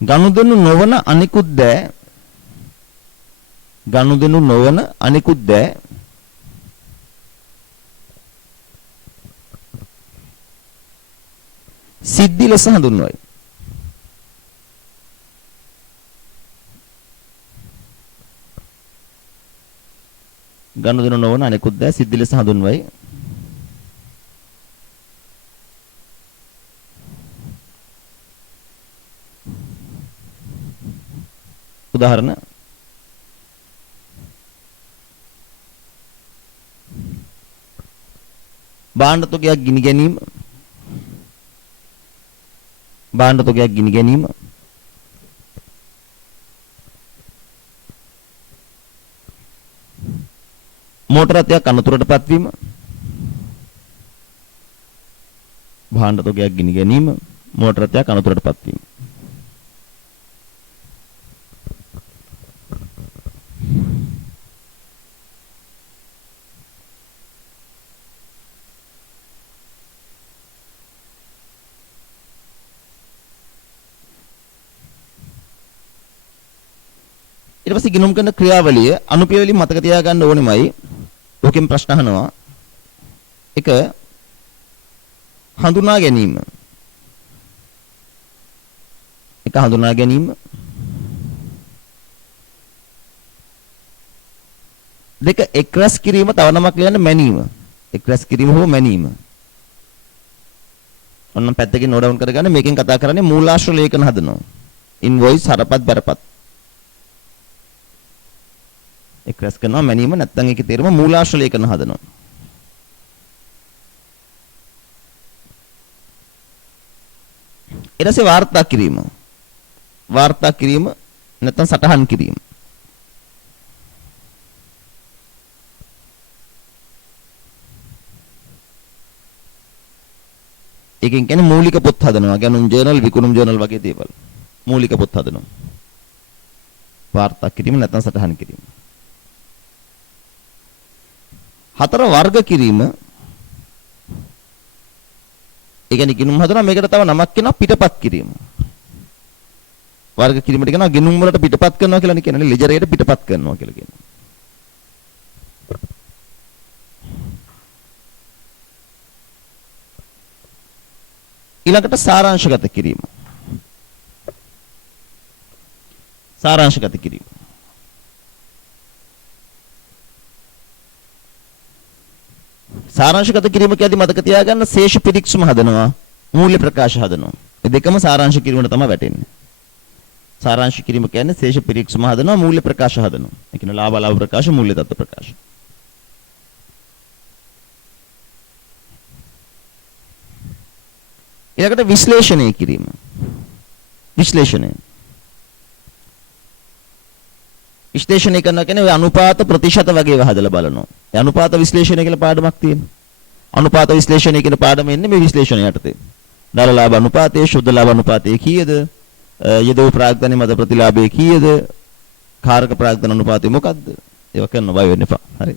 ගනුදෙනු නොවන අනිකුත් දෑ ගනුදෙනු නොවන අනිකුත් දෑ සිද්ධි ලෙස හඳුන්වයි. ගනුදෙනු නොවන අනිකුත් දෑ සිද්ධි ලෙස හඳුන්වයි. උදාහරණ භාණ්ඩ තොගයක් ගිනි ගැනීම භාණ්ඩ තොගයක් ගිනි ගැනීම මෝටර රථයක් අනතුරටපත් වීම, භාණ්ඩ තොගයක් ගිනි ගැනීම, මෝටර රථයක් අනතුරටපත් වීම. ඊට පස්සේ ගිණුම් කරන ක්‍රියාවලිය අනුපිළිවෙලින් මතක තියාගන්න ඕනෙමයි. ඔකෙන් ප්‍රශ්න අහනවා. එක හඳුනා ගැනීම. එක හඳුනා ගැනීම. දෙක එක්රැස් කිරීම, තව නමක් ලියන්න මැනීම. එක්රැස් කිරීම හෝ මැනීම. ඔන්න පැත්තකින් නෝට් ඩවුන් කරගන්න. මේකෙන් කතා කරන්නේ මූලාශ්‍ර ලේඛන හදනවා. ඉන්වොයිස් හරපත් බරපත්. එක්රැස් කරනවා මැනීම නැත්නම් ඒකේ තේරුම මූලාශ්‍ර ලේඛන හදනවා. ඊට පස්සේ වාර්තා කිරීම. වාර්තා කිරීම නැත්නම් සටහන් කිරීම. ඒකෙන් කියන්නේ මූලික පොත් හදනවා. ගැනුම් ජර්නල්, විකුණුම් ජර්නල් වගේ දේවල්. මූලික පොත් හදනවා. වාර්තා කිරීම නැත්නම් සටහන් කිරීම. හතර වර්ග කිරීම. ඒ කියන්නේ ගිණුම් හදනවා. මේකට තව නමක් කියනවා පිටපත් කිරීම. වර්ග කිරීමට කියනවා ගිණුම් වලට පිටපත් කරනවා කියලා කියන්නේ. ලෙජරේට පිටපත් කරනවා කියලා කියනවා. ඊළඟට සාරාංශගත කිරීම. සාරාංශගත කිරීම. සාරාංශගත කිරීම කියද්දි මතක තියාගන්න ශේෂ පිරික්සුම හදනවා, මූල්‍ය ප්‍රකාශ හදනවා. මේ දෙකම සාරාංශ කිරීමට තමයි වැටෙන්නේ. සාරාංශ කිරීම කියන්නේ ශේෂ පිරික්සුම හදනවා, මූල්‍ය ප්‍රකාශ හදනවා. ඒ කියන්නේ ලාභ අලාභ ප්‍රකාශ, මූල්‍ය තත්ත්ව ප්‍රකාශ. ඊළඟට විශ්ලේෂණය කිරීම. විශ්ලේෂණය. විශ්ලේෂණය කරනවා කියන්නේ ඔය අනුපාත ප්‍රතිශත වගේ හදලා බලනවා. ඒ අනුපාත විශ්ලේෂණය කියලා පාඩමක් තියෙනවා. අනුපාත විශ්ලේෂණය කියන පාඩම එන්නේ මේ විශ්ලේෂණය යටතේ. දාල ලාභ අනුපාතය, ශුද්ධ ලාභ අනුපාතය කීයද? යදෝ ප්‍රාග්ධනයේ මත ප්‍රතිලාභය කීයද? කාරක ප්‍රාග්ධන අනුපාතය මොකක්ද? ඒවා කරන්න බය වෙන්න එපා. හරි.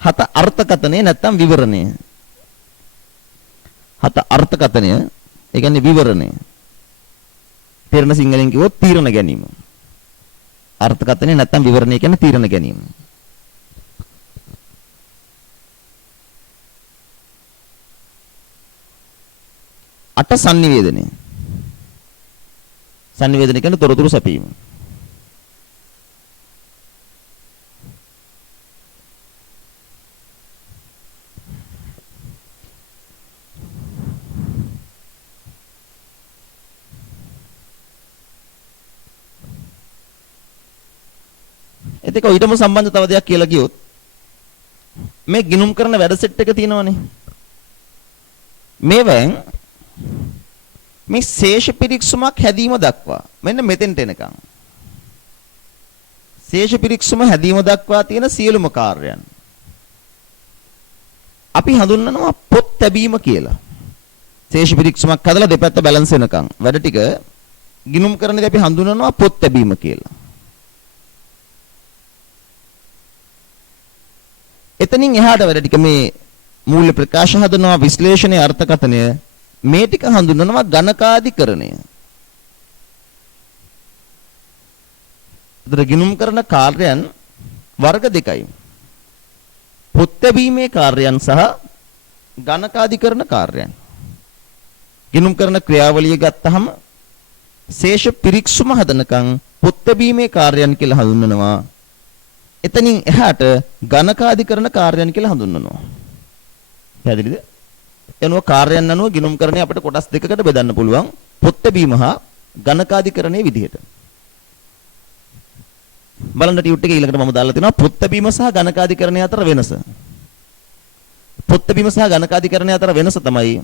7 අර්ථකථනය නැත්නම් විවරණය. 7 අර්ථකථනය, ඒ කියන්නේ විවරණය. තේරෙන සිංහලෙන් කිව්වොත් තීරණ ගැනීම. අර්ථකථනය නැත්නම් විවරණය කියන්නේ තීරණ ගැනීම. අට sannivedana. sannivedana කියන්නේ තොරතුරු සැපීම. එතක ඊටම සම්බන්ධ තව දෙයක් කියලා කිව්වොත් මේ ගිණුම් කරන වැඩ සෙට් එක තියෙනවනේ. මේවෙන් මේ ශේෂ පිරික්සුමක් හැදීම දක්වා මෙන්න මෙතෙන්ට එනකම් ශේෂ පිරික්සුම හැදීම දක්වා තියෙන සියලුම කාර්යයන් අපි හඳුන්වනවා පොත් තැබීම කියලා. ශේෂ පිරික්සුමක් හදලා දෙපැත්ත බැලන්ස් වෙනකම් වැඩ ටික ගිණුම් කරනදී අපි හඳුන්වනවා පොත් තැබීම කියලා. එතනින් එහාට වැඩ ටික මේ මූල්‍ය ප්‍රකාශ හදනවා, විශ්ලේෂණයේ අර්ථකථනය, මේ ටික හඳුන්වනවා ගණකාධිකරණය. උදේ ගිණුම් කරන කාර්යයන් වර්ග දෙකයි. පොත් ලැබීමේ කාර්යයන් සහ ගණකාධිකරණ කාර්යයන්. ගිණුම් කරන ක්‍රියාවලිය ගත්තහම ශේෂ පිරික්සුම හදනකම් පොත් ලැබීමේ කාර්යයන් කියලා හඳුන්වනවා. එතනින් එහාට ගණකාධිකරණ කාර්යයන් කියලා හඳුන්වනවා. පැහැදිලිද? එනවා කාර්යයන් අනුව ගිණුම් කරන්නේ අපිට කොටස් දෙකකට බෙදන්න පුළුවන්. පොත් ලැබීම හා ගණකාධිකරණයේ විදිහට. බලන්න ටියුට් එකේ ඊළඟට මම දාලා තිනවා පොත් ලැබීම සහ ගණකාධිකරණය අතර වෙනස. පොත් ලැබීම සහ ගණකාධිකරණය අතර වෙනස තමයි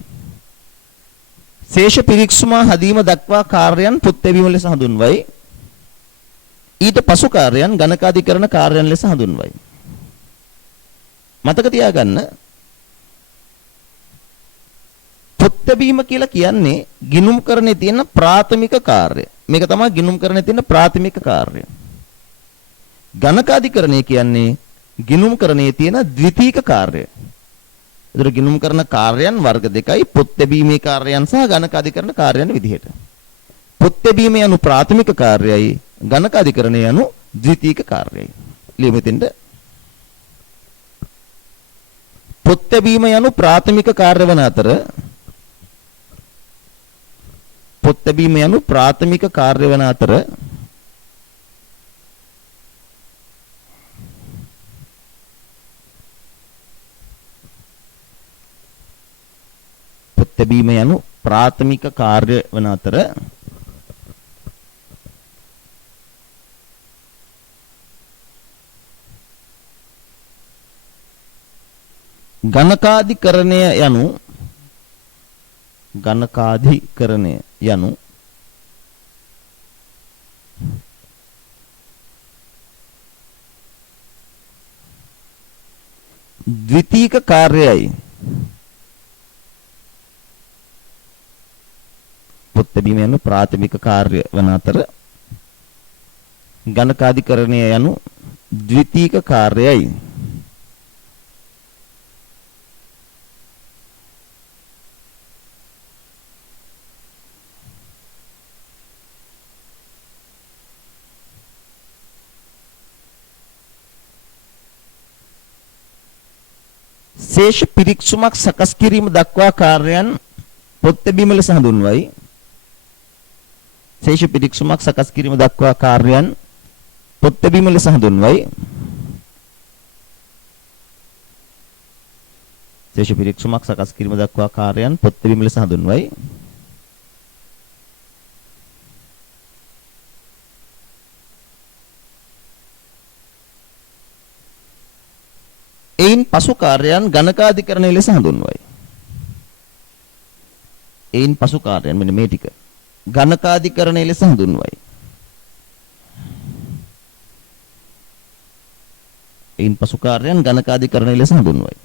ශේෂ පිරික්සුම හදීම දක්වා කාර්යයන් පොත් ලැබීම ලෙස හඳුන්වයි. ඊට පසු කාර්යයන් ගණකාධිකරණ කාර්යයන් ලෙස හඳුන්වයි. මතක තියාගන්න පොත් බැීම කියලා කියන්නේ ගිණුම්කරණයේ තියෙන ප්‍රාථමික කාර්යය. මේක තමයි ගිණුම්කරණයේ තියෙන ප්‍රාථමික කාර්යය. ගණකාධිකරණය කියන්නේ ගිණුම්කරණයේ තියෙන ද්විතීක කාර්යය. ඒතර ගිණුම්කරණ කාර්යයන් වර්ග දෙකයි පොත් බැීමේ කාර්යයන් සහ ගණකාධිකරණ කාර්යයන් විදිහට. පොත් බැීම යනු ප්‍රාථමික කාර්යයයි ගණකාධිකරණය යනු ද්විතීක කාර්යයයි. ලියමෙතෙන්ද පොත් බැීම යනු ප්‍රාථමික කාර්ය වන අතර පොත් බැීම යනු ප්‍රාථමික කාර්ය වන අතර පොත් බැීම යනු ප්‍රාථමික කාර්ය වන අතර ගණකාධිකරණය යනු ද්විතීක කාර්යයයි. පොත් බැීම යනු ප්‍රාථමික කාර්ය වන අතර ගණකාධිකරණය යනු ද්විතීක කාර්යයයි. ශේෂ පිරික්සුමක් සකස් කිරීම දක්වා කාර්යයන් පොත් බැීම ලෙස හඳුන්වයි. ශේෂ පිරික්සුමක් සකස් කිරීම දක්වා කාර්යයන් පොත් බැීම ලෙස හඳුන්වයි. ශේෂ පිරික්සුමක් සකස් කිරීම දක්වා කාර්යයන් පොත් බැීම ලෙස හඳුන්වයි. එයින් පසු කාර්යයන් ගණකාධිකරණය ලෙස හඳුන්වයි. එයින් පසු කාර්යයන් මෙන්න මේ ටික ගණකාධිකරණය ලෙස හඳුන්වයි. එයින් පසු කාර්යයන් ගණකාධිකරණය ලෙස හඳුන්වයි.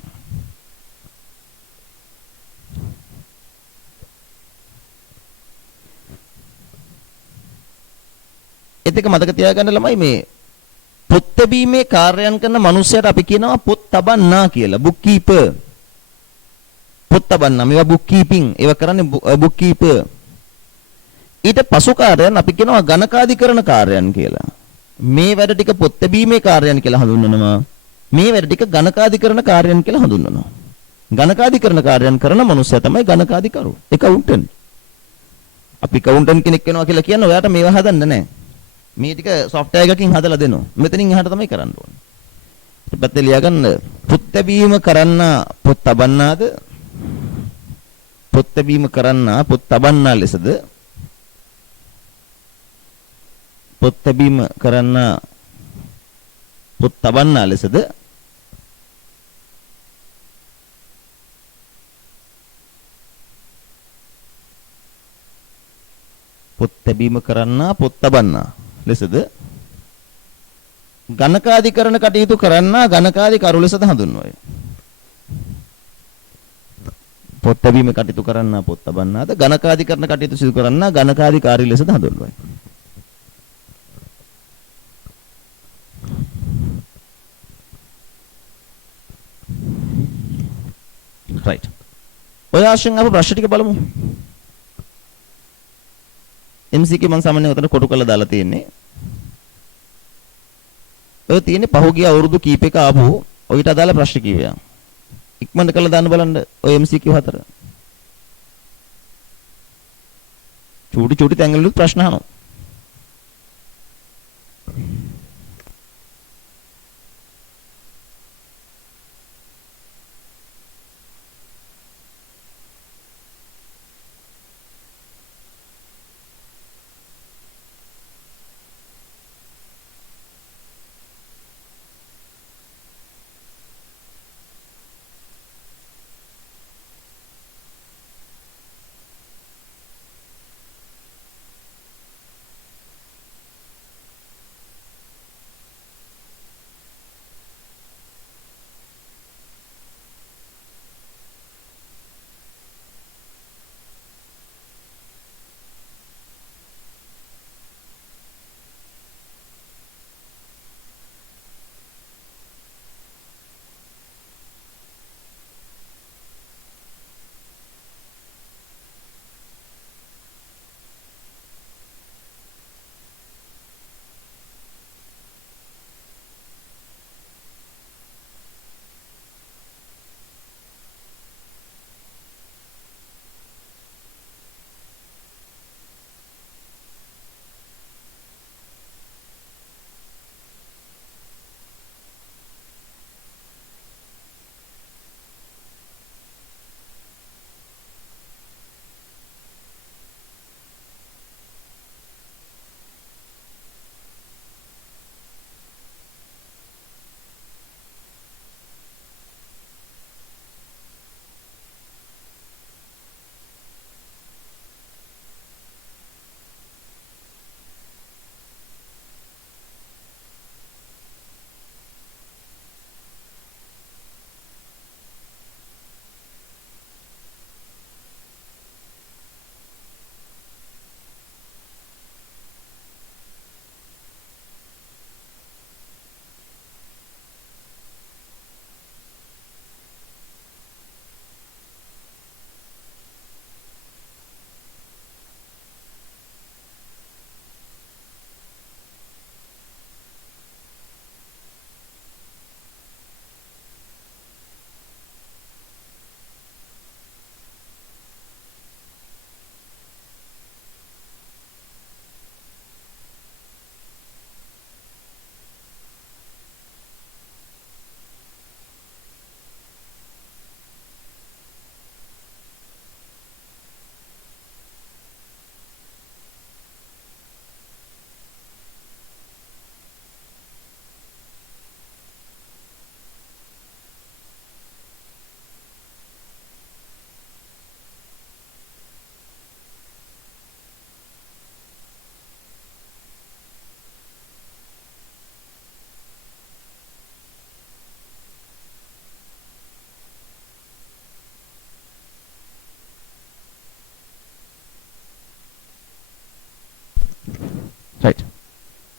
ඒත් එක මතක තියාගන්න ළමයි මේ පොත් බැීමේ කාර්යයන් කරන මනුස්සයට අපි කියනවා පොත් තබන්නා කියලා. Book keeper. පොත් තබන්නා. මේවා බුක් කීපින්. ඒවා කරන්නේ බුක් කීපර්. ඊට පසු කාර්යයන් අපි කියනවා ගණකාධිකරණ කාර්යයන් කියලා. මේ වැඩ ටික පොත් බැීමේ කාර්යයන් කියලා හඳුන්වනවා. මේ වැඩ ටික ගණකාධිකරණ කාර්යයන් කියලා හඳුන්වනවා. ගණකාධිකරණ කාර්යයන් කරන මනුස්සයා තමයි ගණකාධිකරු. ඒකවුන්ටන්ට්. අපි කවුන්ටන්ට් කෙනෙක් වෙනවා කියලා කියන්නේ ඔයාට මේවා හදන්න නැහැ. මේ ටික software එකකින් හදලා දෙනවා. මෙතනින් එහාට තමයි කරන්න ඕනේ. ඊට පස්සේ ලියාගන්න පොත් බැීම කරන්න පොත් තබන්නාද පොත් බැීම කරන්න පොත් තබන්නා ලෙසද පොත් බැීම කරන්න පොත් තබන්නා ලෙසද පොත් බැීම කරන්න පොත් තබන්නා ලෙසද ගණකාධිකරණ කටයුතු කරන්න ගණකාධිකරු ලෙසද හඳුන්වයි. පොත් බැීම කටයුතු කරන්න පොත් තබන්නාද ගණකාධිකරණ කටයුතු සිදු කරන්න ගණකාධිකාරී ලෙසද හඳුන්වයි. right. ඔය ආශ්‍රයෙන් අප ප්‍රශ්න ටික බලමු. MCQ මම සාමාන්‍යයෙන් උතන කොටු කරලා දාලා තියෙන්නේ. ඔය තියෙන්නේ පහුගිය අවුරුදු කීපයක ආපු ඔයිට අදාළ ප්‍රශ්න කීපයක්. ඉක්මනට කරලා දාන්න බලන්න ඔය MCQ 4. චූටි තැන්වලුත් ප්‍රශ්න අහනවා.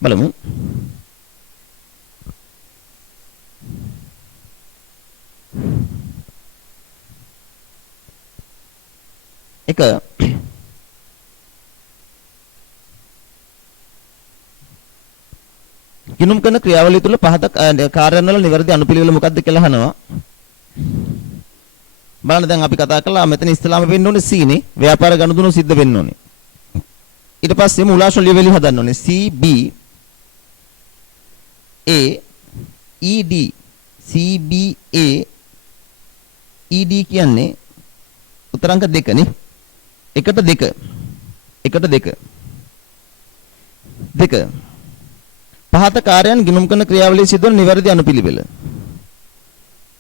බලමු. එක ගිණුම් කරන ක්‍රියාවලිය තුළ පහත කාර්යයන් වල නිවැරදි අනුපිළිවෙල මොකක්ද කියලා අහනවා. බලන්න දැන් අපි කතා කළා මෙතන ඉස්ලාම වෙන්න ඕනේ C නේ. ව්‍යාපාර ගනුදෙනු සිද්ධ වෙන්න ඕනේ. ඊට පස්සේ මුලාශ්‍ර ලියවිලි හදන්න ඕනේ. C B A E D C B A E D කියන්නේ උත්තරංක දෙක නේ. එකට දෙක. එකට දෙක. දෙක. පහත කාර්යයන් ගිණුම් කරන ක්‍රියාවලිය සිදුවන නිවැරදි අනුපිළිවෙල.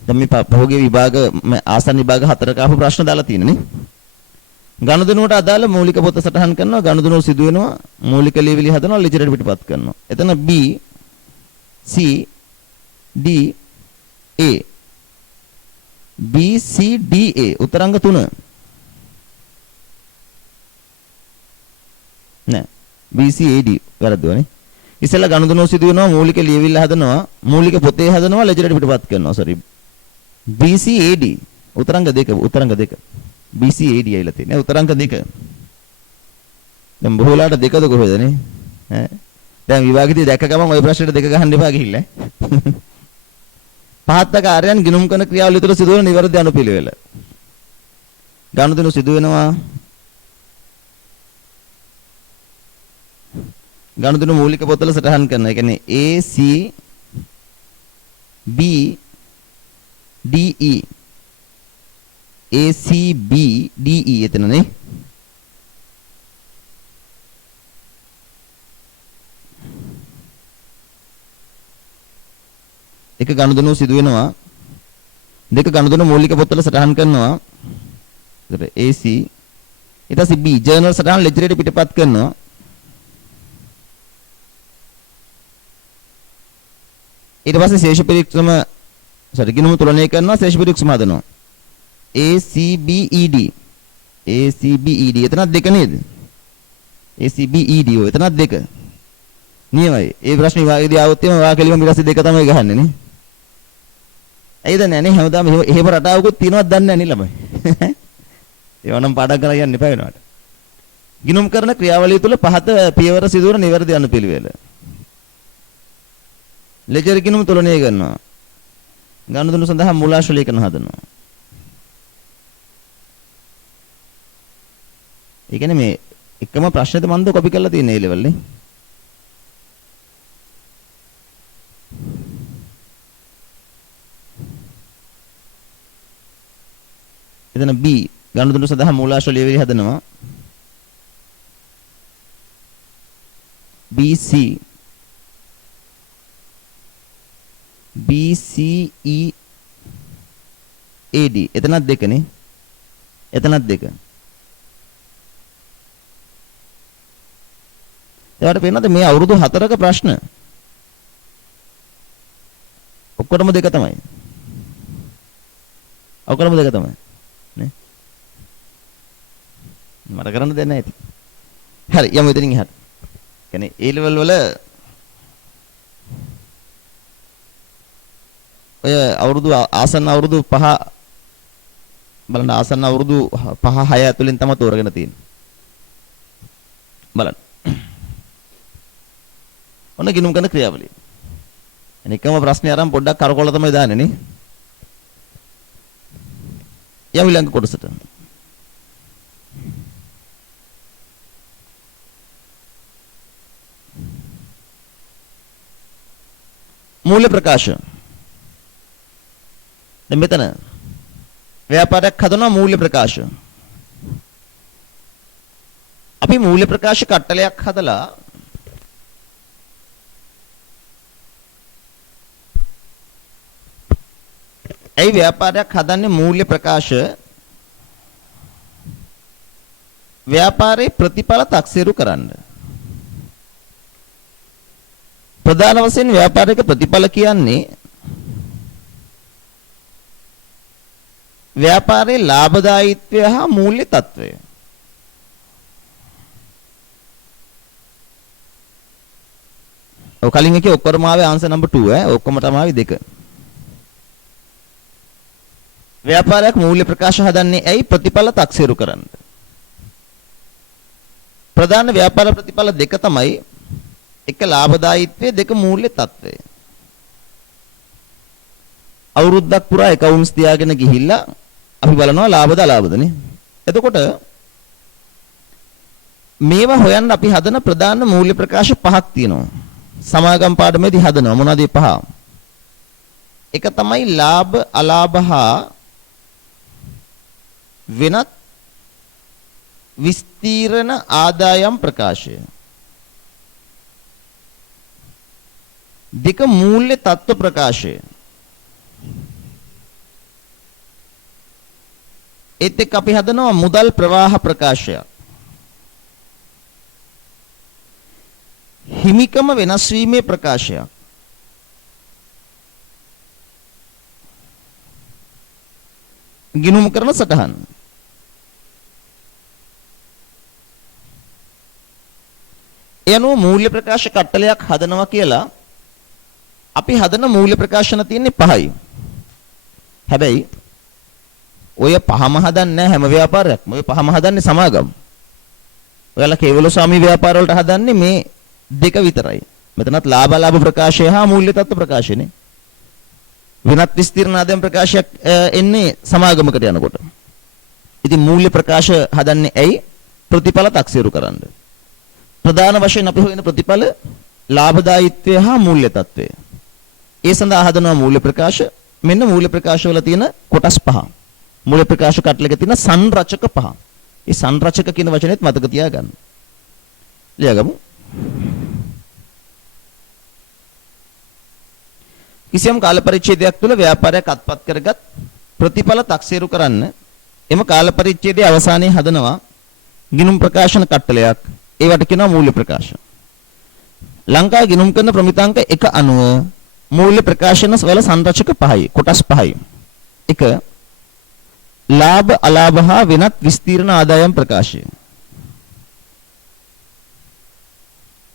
දැන් මේ පහෝගේ විභාග ආසන්න විභාග 4ක ආපු ප්‍රශ්න දාලා තියෙනනේ. ගනුදෙනුවට අදාළ මූලික පොත සටහන් කරනවා, ගනුදෙනුව සිදු වෙනවා, මූලික ලියවිලි හදනවා, ලෙජර් පිටපත් කරනවා. එතන B C D A B C D A උත්තරංග 3 නෑ B C A D වැරද්දුවනේ. ඉස්සෙල්ලා ගනුදෙනුව සිදු වෙනවා, මූලික ලියවිල්ල හදනවා, මූලික පොතේ හදනවා, ලෙජර් පිටපත් කරනවා. sorry B C A D උත්තරංග 2 උත්තරංග 2 B C A D ඇවිල්ලා තියෙනවා. උත්තරංග 2 දැන් බොහෝලාට දෙකද කොහෙද නේ ඈ දැන් විභාගෙදී දැක්ක ගමන් ওই ප්‍රශ්නෙට දෙක ගහන්න එපා ගිහිල්ලා පහත් කාර්යයන් ගිණුම් කරන ක්‍රියාවලිය තුළ සිදුවන නිවැරදි අනුපිළිවෙල. ගනුදෙනු සිදු වෙනවා, ගනුදෙනු මූලික පොතවල සටහන් කරනවා. ඒ කියන්නේ A C B D E A C B D E එතනනේ. එක ගනුදෙනුව සිදු වෙනවා, දෙක ගනුදෙනු මූලික පොත්වල සටහන් කරනවා. ඒතර AC ඊට පස්සේ B ජර්නල් සටහන් ලෙජරේට පිටපත් කරනවා. ඊට පස්සේ ශේෂ පරීක්ෂම ගිණුම තුලනය කරනවා, ශේෂ පරීක්ෂම හදනවා. A C B E D A C B E D එතනත් දෙක නේද? A C B E D ඔය එතනත් දෙක. නියමයි. ඒ ප්‍රශ්නේ විභාගයේදී ආවොත් එහෙම ඔයා කෙලිම ඊට පස්සේ දෙක තමයි ගහන්නේ නේ. ඇයිද නැනේ හැමදාම එහෙම රටාවකුත් තියෙනවද දන්නේ නැහැ නේ ළමයි. ඒව නම් පාඩම් කරලා යන්න එපා වෙනවට. ගිණුම් කරන ක්‍රියාවලිය තුළ පහත පියවර සිදුවන නිවැරදි අනුපිළිවෙල. ලෙජර් ගිණුම තුලනය කරනවා. ගනුදෙනු සඳහා මුලාශ්‍ර ලේඛන හදනවා. ඒ කියන්නේ මේ එකම ප්‍රශ්නෙද මන්ද කොපි කරලා තියෙන්නේ ඒ ලෙවල් නේ. එතන B ගනුදෙනු සඳහා මූලාශ්‍ර ලියවිලි හදනවා. B C B C E A D එතනත් දෙකනේ. එතනත් දෙක. ඒවට පේනවද මේ අවුරුදු 4ක ප්‍රශ්න ඔක්කොටම දෙක තමයි. ඔක්කොටම දෙක තමයි නේ. මට කරන්න දෙයක් නැහැ ඉතින්. හරි යමු එතනින් එහාට. කියන්නේ A level වල ඔය අවුරුදු ආසන්න අවුරුදු 5 බලන්න ආසන්න අවුරුදු 5 6 ඇතුළෙන් තමයි තෝරගෙන තියෙන්නේ. බලන්න. ඔන්න ගිණුම් කරන ක්‍රියාවලිය. එනිකම ප්‍රශ්නේ අරන් පොඩ්ඩක් කරකවල තමයි දාන්නේ නේ. යමු ඊළඟ කොටසට. මූල්‍ය ප්‍රකාශ. දැන් මෙතන ව්‍යාපාරයක් හදනවා මූල්‍ය ප්‍රකාශ. අපි මූල්‍ය ප්‍රකාශ කට්ටලයක් හදලා ඒ ව්‍යාපාරයක් හදන්නේ මූල්‍ය ප්‍රකාශ ව්‍යාපාරේ ප්‍රතිඵල තක්සේරු කරන්න. ප්‍රධාන වශයෙන් ව්‍යාපාරික ප්‍රතිඵල කියන්නේ ව්‍යාපාරයේ ලාභදායීත්වය හා මූල්‍ය තත්ත්වය. ඔය කලින් එකේ ඔක්කොම ආවේ ආන්සර් නම්බර් 2 ඈ. ඔක්කොම තමයි ආවේ 2. ව්‍යාපාරයක් මූල්‍ය ප්‍රකාශ හදන්නේ ඇයි? ප්‍රතිඵල තක්සේරු කරන්න. ප්‍රධාන ව්‍යාපාර ප්‍රතිඵල දෙක තමයි එක ලාභදායීත්වය, දෙක මූල්‍ය තත්ත්වය. අවුරුද්දක් පුරා accounts තියාගෙන ගිහිල්ලා අපි බලනවා ලාභද අලාභදනේ. එතකොට මේවා හොයන්න අපි හදන ප්‍රධාන මූල්‍ය ප්‍රකාශ පහක් තියෙනවා. සමාගම් පාඩමේදී හදනවා. මොනවද මේ පහ? එක තමයි ලාභ අලාභ හා වෙනත් විස්තීර්ණ ආදායම් ප්‍රකාශය. දෙක මූල්‍ය තත්ත්ව ප්‍රකාශය. ඒත් එක්ක අපි හදනවා මුදල් ප්‍රවාහ ප්‍රකාශය. හිමිකම වෙනස් වීමේ ප්‍රකාශයක්. ගිණුම් කරන සටහන්. එනෝ මූල්‍ය ප්‍රකාශ කට්ටලයක් හදනවා කියලා අපි හදන මූල්‍ය ප්‍රකාශන තියෙන්නේ 5යි. හැබැයි ඔය පහම හදන්නේ නැහැ හැම ව්‍යාපාරයක්ම. ඔය පහම හදන්නේ සමාගම්. ඔයාලා කේවල ස්වාමී ව්‍යාපාර වලට හදන්නේ මේ දෙක විතරයි. මෙතනත් ලාභ ලාභ ප්‍රකාශය හා මූල්‍ය තත්ත්ව ප්‍රකාශයනේ. වෙනත් විස්තීර්ණ ආදායම් ප්‍රකාශයක් එන්නේ සමාගමකට යනකොට. ඉතින් මූල්‍ය ප්‍රකාශ හදන්නේ ඇයි? ප්‍රතිඵල තක්සේරු කරන්න. ප්‍රධාන වශයෙන් අපි හොයන ප්‍රතිඵල ලාභදායීත්වය හා මූල්‍ය තත්ත්වය. ඒ සඳහා හදනවා මූල්‍ය ප්‍රකාශ. මෙන්න මූල්‍ය ප්‍රකාශ වල තියෙන කොටස් පහ. මූල්‍ය ප්‍රකාශ කටලක තියෙන සංරචක පහ. ඒ සංරචක කියන වචනේත් මතක තියාගන්න. ලියගමු. කිසියම් කාල පරිච්ඡේදයක් තුළ ව්‍යාපාරයක් අත්පත් කරගත් ප්‍රතිඵල තක්සේරු කරන්න එම කාල පරිච්ඡේදයේ අවසානයේ හදනවා ගිණුම් ප්‍රකාශන කට්ටලයක්. ඒවට කියනවා මූල්‍ය ප්‍රකාශ. ලංකාවේ ගිණුම් කරන ප්‍රමිතාංක 1 අනුව මූල්‍ය ප්‍රකාශන වල සංරචක 5යි. කොටස් 5යි. 1. ලාභ අලාභ හා වෙනත් විස්තීර්ණ ආදායම් ප්‍රකාශය.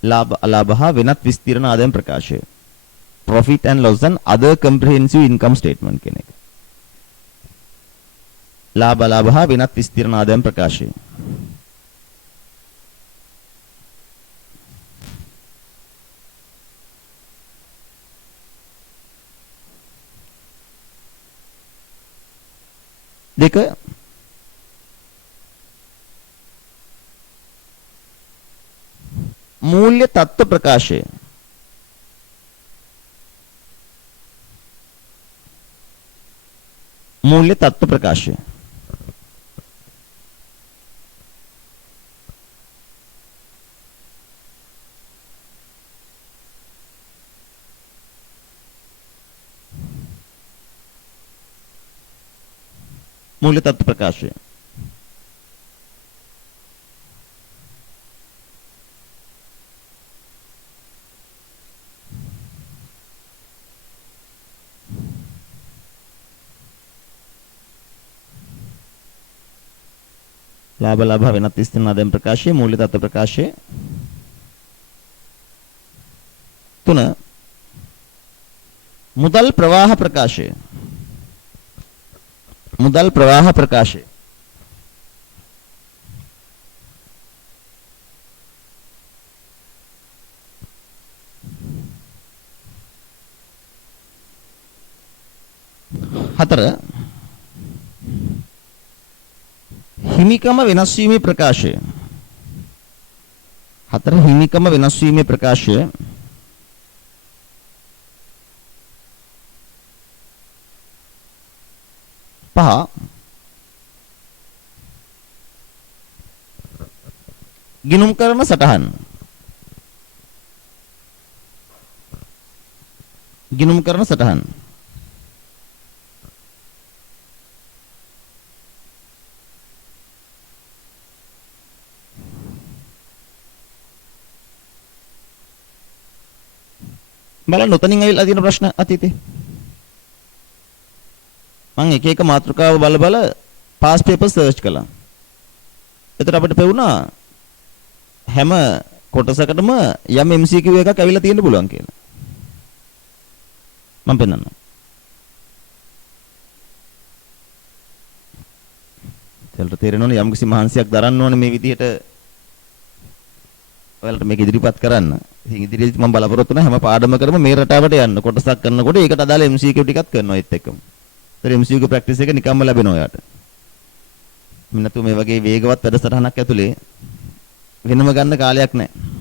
ලාභ අලාභ හා වෙනත් විස්තීර්ණ ආදායම් ප්‍රකාශය. Profit and loss and other comprehensive income statement කියන එක. ලාභ අලාභ හා වෙනත් විස්තීර්ණ ආදායම් ප්‍රකාශය. දෙක මූල්‍ය තත්ත්ව ප්‍රකාශය. मूल्य तत्व प्रकाश है। मूल्य तत्व प्रकाश है। लाभ लाभ वेनත් විස්තීර්ණ ආදායම් ප්‍රකාශය මූල්‍ය තත්ත්ව ප්‍රකාශය 3 මුදල් ප්‍රවාහ ප්‍රකාශය මුදල් ප්‍රවාහ ප්‍රකාශය हतर हिमिकम वेनස් වීමේ ප්‍රකාශය 4 හිමිකම වෙනස් වීමේ ප්‍රකාශය 5 ගිණුම් කරන සටහන් ගිණුම් කරන සටහන් බලන්න උතනින් ඇවිල්ලා තියෙන ප්‍රශ්න අතීතේ මම එක එක මාතෘකාව බල බල පාස් පේපර් සර්ච් කළා. එතකොට අපිට පෙවුණා හැම කොටසකටම යම් MCQ එකක් ඇවිල්ලා තියෙන්න පුළුවන් කියලා. මම පෙන්නන්නම්. ඒකට තේරෙනවනේ යම් කිසි මහන්සියක් දරන්න ඕනේ මේ විදිහට ඔයාලට මේක ඉදිරිපත් කරන්න. ඉතින් ඉදිරියේදී මම බලාපොරොත්තු වෙන හැම පාඩමකටම මේ රටාවට යන්න. කොටසක් කරනකොට ඒකට අදාළ MCQ ටිකක් කරනවා ඒත් එක්කම. ඒතර MCQ ප්‍රැක්ටිස් එක නිකම්ම ලැබෙනවා ඔයාට. මිනිත්තු මේ වගේ වේගවත් වැඩසටහනක් ඇතුලේ වෙනම ගන්න කාලයක් නැහැ.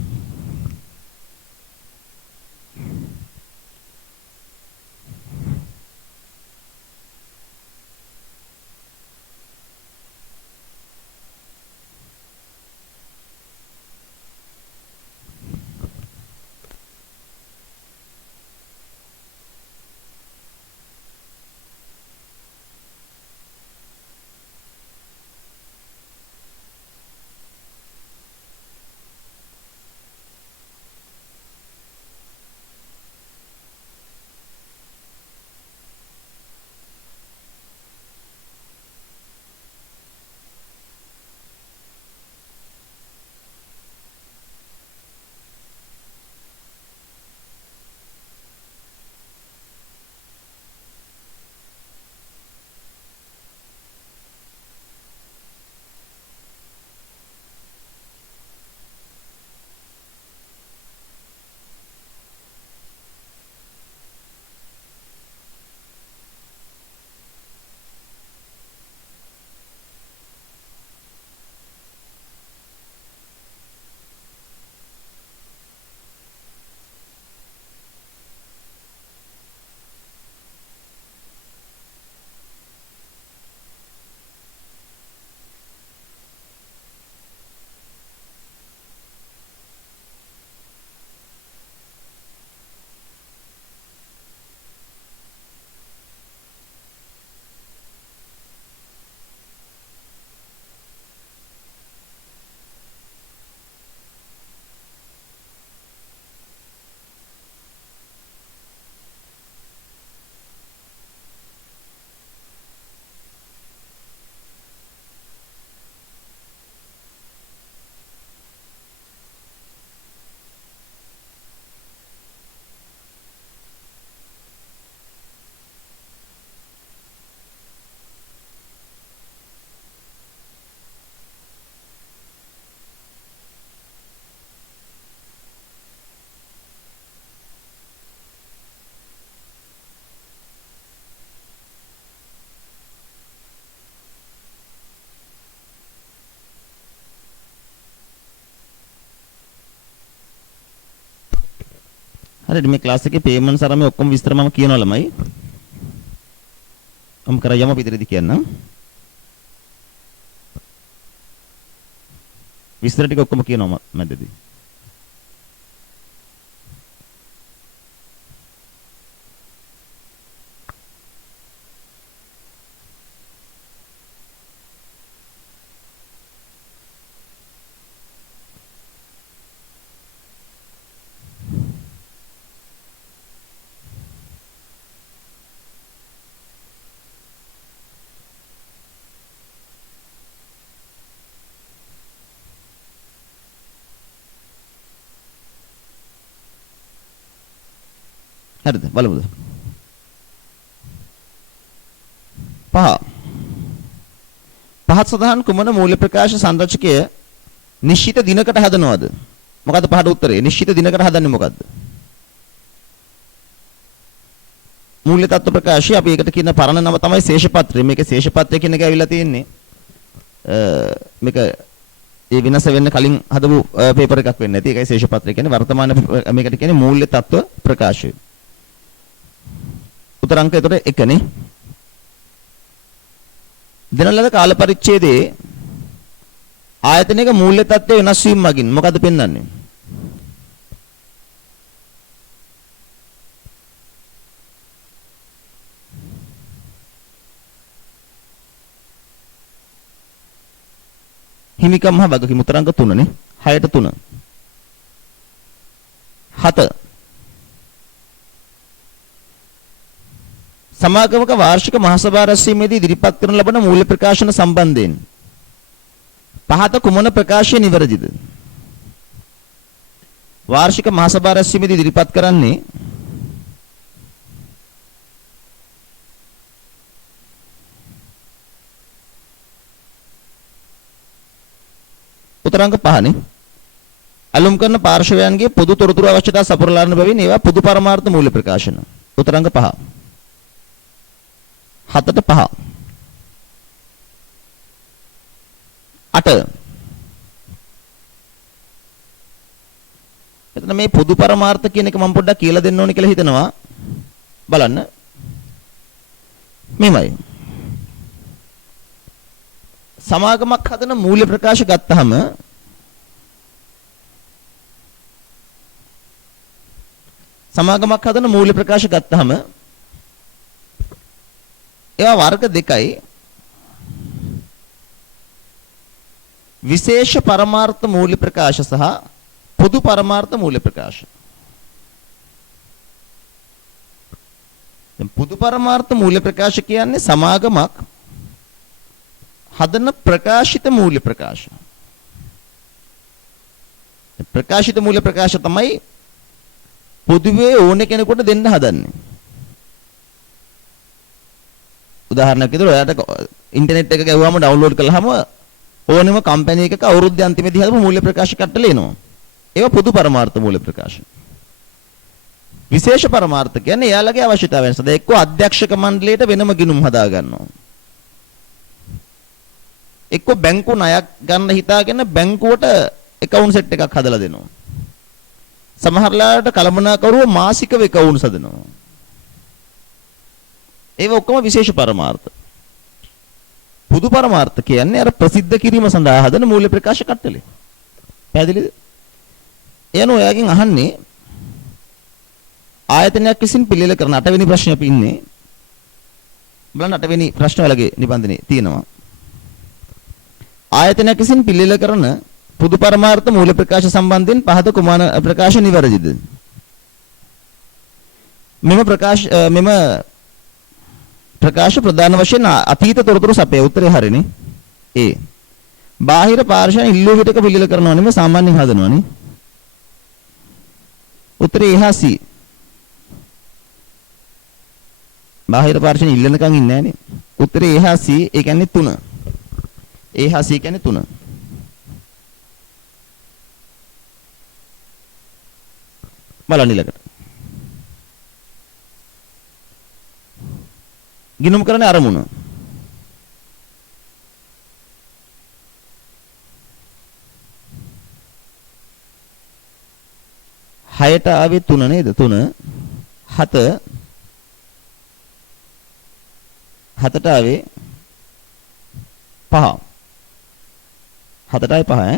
හරිද මේ ක්ලාස් එකේ පේමන්ට්ස් අරම ඔක්කොම විස්තර මම කියනවා ළමයි. මම කරා යම පිටරදී කියන්නම්. විස්තර ටික ඔක්කොම කියනවා මැදදී. හරිද බලමුද? පහත් සඳහන් කුමන මූල්‍ය ප්‍රකාශ සංරචකය නිශ්චිත දිනකට හදනවද? මොකද්ද පහට උත්තරේ? නිශ්චිත දිනකට හදන්නේ මොකද්ද? මූල්‍ය තත්ත්ව ප්‍රකාශය අපි ඒකට කියන පරණ නම තමයි ශේෂපත්‍රය. මේකේ ශේෂපත්‍රය කියන එක ඇවිල්ලා තියෙන්නේ. මේක ඒ විනාශ වෙන්න කලින් හදපු පේපර් එකක් වෙන්නේ නැති. ඒකයි ශේෂපත්‍රය කියන්නේ. වර්තමාන මේකට කියන්නේ මූල්‍ය තත්ත්ව ප්‍රකාශය. උත්තර අංක එතකොට 1 නේ. දෙන ලද කාල පරිච්ඡේදයේ ආයතනයක මූල්‍ය තත්ත්වය වෙනස් වීම මගින් මොකද පෙන්වන්නේ? හිමිකම් හා වගකීම් උත්තර අංක 3 නේ. 6ට 3. 7 සමාගමක වාර්ෂික මහසභා රැස්වීමේදී ඉදිරිපත් කරන ලබන මූල්‍ය ප්‍රකාශන සම්බන්ධයෙන් පහත කුමන ප්‍රකාශය නිවැරදිද? වාර්ෂික මහසභා රැස්වීමේදී ඉදිරිපත් කරන්නේ උතරංග පහනේ අලුම් කරන පාර්ශවයන්ගේ පොදු තොරතුරු අවශ්‍යතා සපුරලාන බැවින් ඒවා පොදු පරමාර්ථ මූල්‍ය ප්‍රකාශන. උතරංග 5. 7ට 5. 8. එතන මේ පොදු පරමාර්ථ කියන එක මම පොඩ්ඩක් කියලා දෙන්න ඕනේ කියලා හිතනවා. බලන්න. මෙමය. සමාගමක් හදන මූල්‍ය ප්‍රකාශ ගත්තහම ඒවා වර්ග දෙකයි. විශේෂ පරමාර්ථ මූල්‍ය ප්‍රකාශ සහ පොදු පරමාර්ථ මූල්‍ය ප්‍රකාශ. දැන් පොදු පරමාර්ථ මූල්‍ය ප්‍රකාශ කියන්නේ සමාගමක් හදන ප්‍රකාශිත මූල්‍ය ප්‍රකාශ. ප්‍රකාශිත මූල්‍ය ප්‍රකාශ තමයි පොදුවේ ඕන කෙනෙකුට දෙන්න හදන්නේ. උදාහරණයක් විදිහට ඔයාලට ඉන්ටර්නෙට් එක ගැහුවාම ඩවුන්ලෝඩ් කළාම ඕනෙම කම්පැනි එකක අවුරුද්ද අන්තිමේදී හදපු මූල්‍ය ප්‍රකාශ කට්ටල එනවා. ඒවා පොදු පරමාර්ථ මූල්‍ය ප්‍රකාශ. විශේෂ පරමාර්ථ කියන්නේ එයාලගේ අවශ්‍යතාවයන් සඳහා එක්ක අධ්‍යක්ෂක මණ්ඩලයට වෙනම ගිණුම් හදා ගන්නවා. එක්ක බැංකු ණයක් ගන්න හිතාගෙන බැංකුවට account set එකක් හදලා දෙනවා. සමහරලාට කළමනාකරුව මාසිකව account හදනවා. ඒව ඔක්කොම විශේෂ පරමාර්ථ. පොදු පරමාර්ථ කියන්නේ අර ප්‍රසිද්ධ කිරීම සඳහා හදන මූල්‍ය ප්‍රකාශ කට්ටලේ. පැහැදිලිද? එයන ඔයාගෙන් අහන්නේ ආයතනයක් විසින් පිළියෙල කරන 8 වෙනි ප්‍රශ්නේ අපි ඉන්නේ. බලන්න 8 වෙනි ප්‍රශ්න වලගේ නිබන්ධනේ තියෙනවා. ආයතනයක් විසින් පිළියෙල කරන පොදු පරමාර්ථ මූල්‍ය ප්‍රකාශ සම්බන්ධයෙන් පහත කුමාන ප්‍රකාශ නිවැරදිද? මෙම ප්‍රකාශ ප්‍රධාන වශයෙන් අතීත තොරතුරු සපය. උත්තරේ හරිනේ. ඒ බාහිර පාර්ශවයන් ඉල්ලුව විටක පිළියෙල කරනවා නෙමෙයි සාමාන්‍යයෙන් හදනවනේ. උත්තරේ එහා C. බාහිර පාර්ශවයන් ඉල්ලනකන් ඉන්නේ නැහනේ. උත්තරේ එහා C. ඒ කියන්නේ 3. එහා C කියන්නේ 3. බලන්න ඊළඟට. ගිණුම් කරන අරමුණ. හයට ආවේ 3 නේද? 3. 7. 7ට ආවේ 5. 7ට ආවේ 5 ඈ.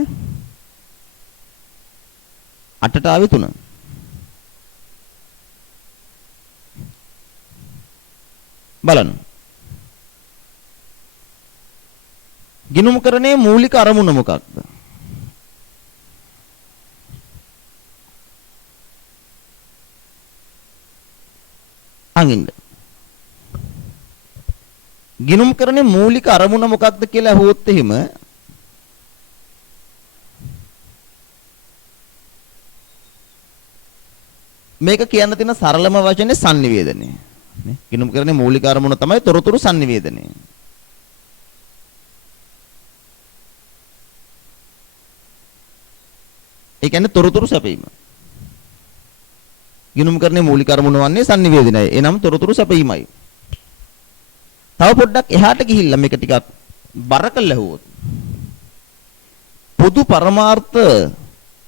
8ට ආවේ 3. බලන්න. ගිණුම් කරන්නේ මූලික අරමුණ මොකක්ද? අංගින්ද. ගිණුම් කරන්නේ මූලික අරමුණ මොකක්ද කියලා අහුවොත් එහෙම මේක කියන්න තියෙන සරලම වචනේ sannivedana. නේ ගිණුම් කරන්නේ මූලික අරමුණ තමයි තොරතුරු sannivedana. ඒ කියන්නේ තොරතුරු සැපීම. ගිණුම් කරන්නේ මූලික අරමුණ වන්නේ sannivedanaයි. එනම් තොරතුරු සැපීමයි. තව පොඩ්ඩක් එහාට ගිහිල්ලා මේක ටිකක් බර කළා හුවොත් පොදු පරමාර්ථ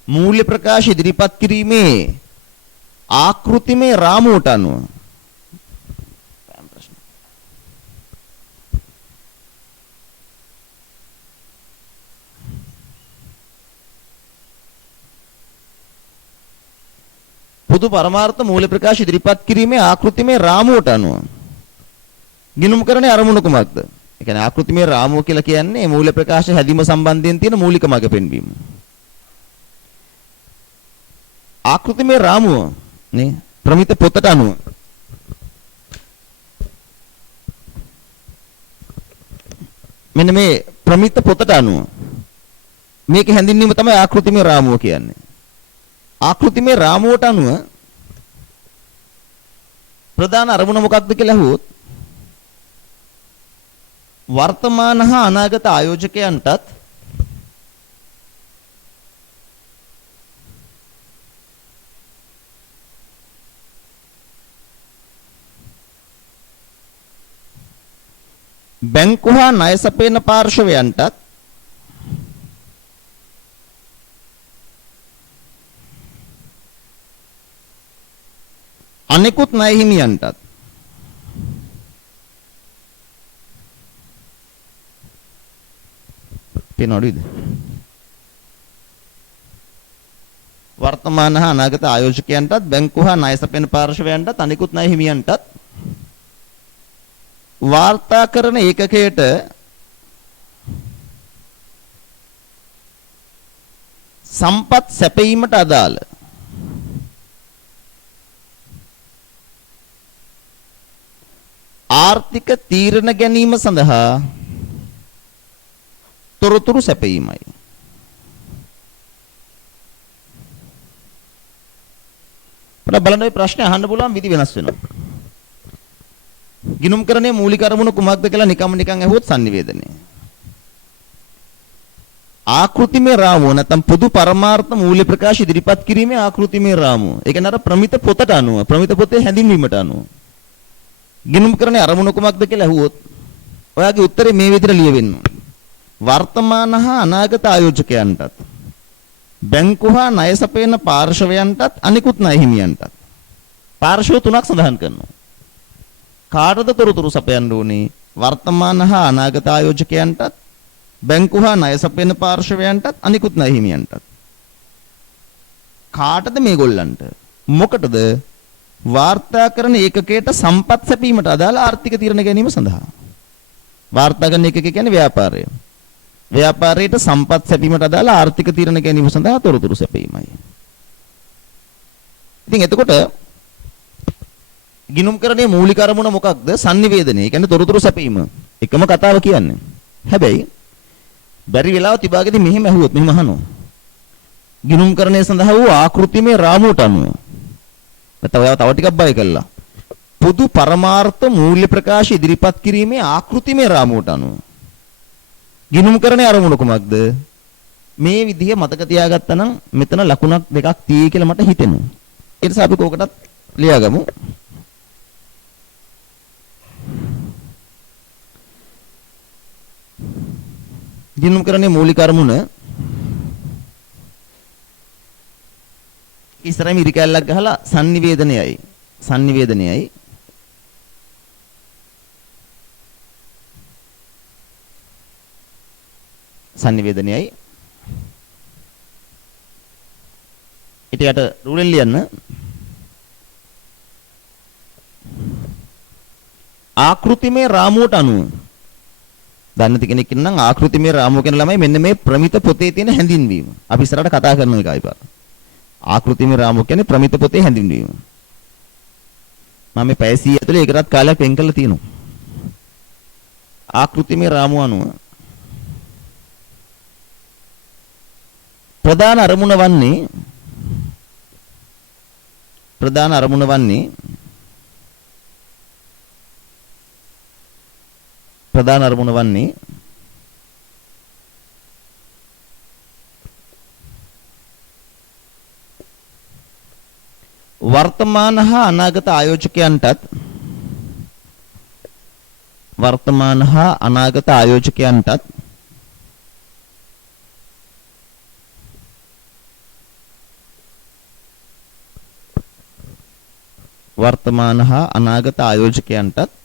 මූල්‍ය ප්‍රකාශ ඉදිරිපත් කිරීමේ ආකෘතිමය රාමුවට අනුව පොදු පරමාර්ථ මූල්‍ය ප්‍රකාශ ඉදිරිපත් කිරීමේ ආකෘතිමය රාමුවට අනුව ගිණුම් කරන්නේ අරමුණ කුමක්ද? ඒ කියන්නේ ආකෘතිමය රාමුව කියලා කියන්නේ මූල්‍ය ප්‍රකාශ හැදීම සම්බන්ධයෙන් තියෙන මූලික මඟ පෙන්වීම. ආකෘතිමය රාමුව නේ ප්‍රමිත පොතට අනුව මෙන්න මේ ප්‍රමිත පොතට අනුව මේක හැඳින්වීම තමයි ආකෘතිමය රාමුව කියන්නේ. ආකෘතිමය රාමුවට අනුව ප්‍රධාන අරමුණ මොකක්ද කියලා අහුවොත් වර්තමාන හා අනාගත ආයෝජකයන්ටත් බැංකු හා ණය සපයන පාර්ශවයන්ටත් අනෙකුත් ණය හිමියන්ටත් පේනවද? වර්තමාන හා අනාගත ආයෝජකයන්ටත් බැංකු හා ණය සපයන පාර්ශවයන්ටත් අනෙකුත් ණය හිමියන්ටත් වාර්තා කරන ඒකකයට සම්පත් සැපයීමට අදාළ ආර්ථික තීරණ ගැනීම සඳහා තොරතුරු සැපයීමයි. බලන්න මේ ප්‍රශ්නේ අහන්න පුළුවන් විදි වෙනස් වෙනවා. ගිණුම්කරණයේ මූලික අරමුණ කුමක්ද කියලා නිකන් අහුවොත් sannivedanaye. ආකෘතිමය රාමුව නැත්නම් පොදු පරමාර්ථ මූල්‍ය ප්‍රකාශ ඉදිරිපත් කිරීමේ ආකෘතිමය රාමුව. ඒ කියන්නේ අර ප්‍රමිත පොතට අනුව ප්‍රමිත පොතේ හැඳින්වීමට අනුව. ගිණුම්කරණයේ අරමුණ කුමක්ද කියලා අහුවොත් ඔයාගේ උත්තරේ මේ විදිහට ලියවෙන්න. වර්තමාන හා අනාගත ආයෝජකයන්ටත් බැංකු හා ණය සපයන පාර්ශවයන්ටත් අනිකුත් ණය හිමියන්ටත් පාර්ශව තුනක් සඳහන් කරනවා. කාටද තොරතුරු සපයන්න ඕනේ? වර්තමාන හා අනාගත ආයෝජකයන්ටත් බැංකු හා ණය සපයන පාර්ශවයන්ටත් අනිකුත් ණය හිමියන්ටත්. කාටද මේගොල්ලන්ට? මොකටද? වාර්තා කරන ඒකකයට සම්පත් සැපීමට අදාළ ආර්ථික තීරණ ගැනීම සඳහා. වාර්තා කරන ඒකකය කියන්නේ ව්‍යාපාරය. ව්‍යාපාරයට සම්පත් සැපීමට අදාළ ආර්ථික තීරණ ගැනීම සඳහා තොරතුරු සැපීමයි. ඉතින් එතකොට ගිණුම්කරණයේ මූලික අරමුණ මොකක්ද? sannivedanaye. ඒ කියන්නේ තොරතුරු සැපීම. එකම කතාව කියන්නේ. හැබැයි බැරි වෙලාවත් විභාගෙදී මෙහෙම ඇහුවොත් මෙහෙම අහනවා. ගිණුම්කරණය සඳහා වූ ආකෘතිමය රාමුවට අනුව. නැත්නම් ඔයාව තව ටිකක් බය කළා. පොදු පරමාර්ථ මූල්‍ය ප්‍රකාශ ඉදිරිපත් කිරීමේ ආකෘතිමය රාමුවට අනුව. ගිණුම්කරණයේ අරමුණ කොමක්ද? මේ විදිහ මතක තියාගත්තා නම් මෙතන ලකුණක් දෙකක් තියෙයි කියලා මට හිතෙනවා. ඒ නිසා අපි කෝකටත් ලියාගමු. ගිණුම්කරණයේ මූලික අරමුණ ඉස්සරහින් ඉරි කැල්ලක් ගහලා sannivedanayeයි. sannivedanayeයි. sannivedanayeයි. ඊට යට රූලෙන් ලියන්න. ආකෘතිමය රාමුවට අනුව. දන්න කෙනෙක් ඉන්නම් ආකෘතිමය රාමුව කියන ළමයි මෙන්න මේ ප්‍රමිත පොතේ තියෙන හැඳින්වීම. අපි ඉස්සරහට කතා කරන එකයි පාර. ආකෘතිමය රාමුව කියන්නේ ප්‍රමිත පොතේ හැඳින්වීම. මම මේ පැය 100 ඇතුලේ ඒකටත් කාලයක් වෙන් කරලා තියෙනවා. ආකෘතිමය රාමුව අනුව ප්‍රධාන අරමුණ වන්නේ වර්තමාන හා අනාගත ආයෝජකයන්ටත්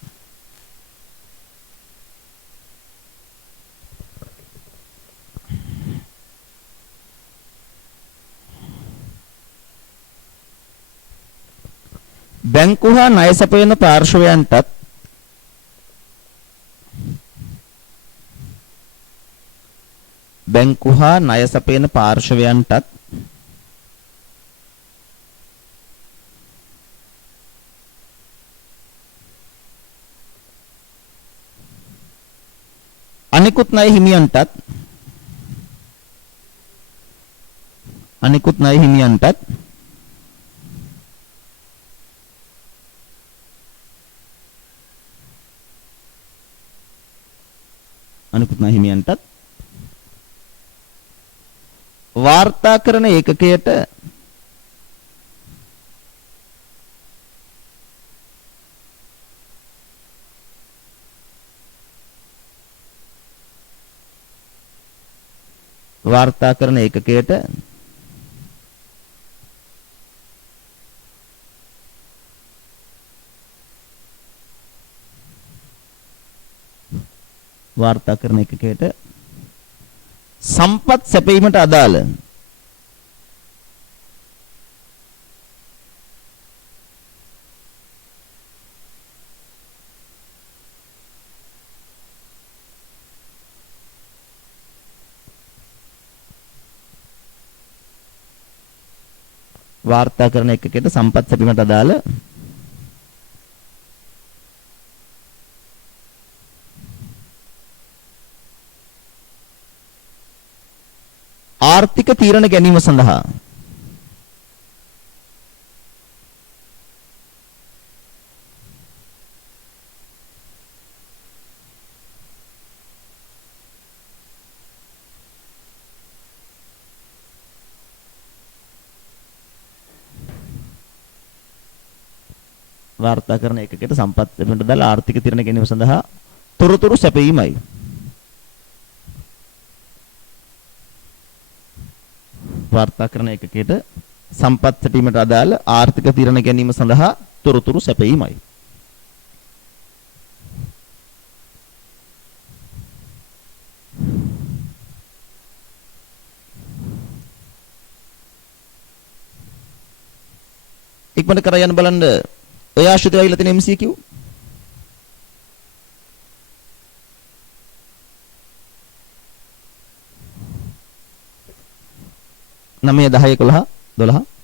බැංකු හා ණය සපයන පාර්ශවයන්ටත් අනිකුත් ණය හිමියන්ටත් අනිකුත් හිමියන්ටත් වාර්තා කරන ඒකකයට වාර්තා කරන ඒකකයට වාර්තා කරන එකකයට සම්පත් සැපීමට අදාළ වාර්තා කරන එකකයට සම්පත් සැපීමට අදාළ ආර්ථික තීරණ ගැනීම සඳහා වාර්තා කරන එකකයට සම්පත් ලැබෙන්නට දාලා ආර්ථික තීරණ ගැනීම සඳහා තොරතුරු සැපයීමයි. වාර්තා කරන එකකයට සම්පත් සැපීමට අදාළ ආර්ථික තීරණ ගැනීම සඳහා තොරතුරු සැපයීමයි. ඉක්මනට කරා යන්න බලන්න ඔය ආශ්‍රිතව ඇවිල්ලා තියෙන MCQ 9 10 11 12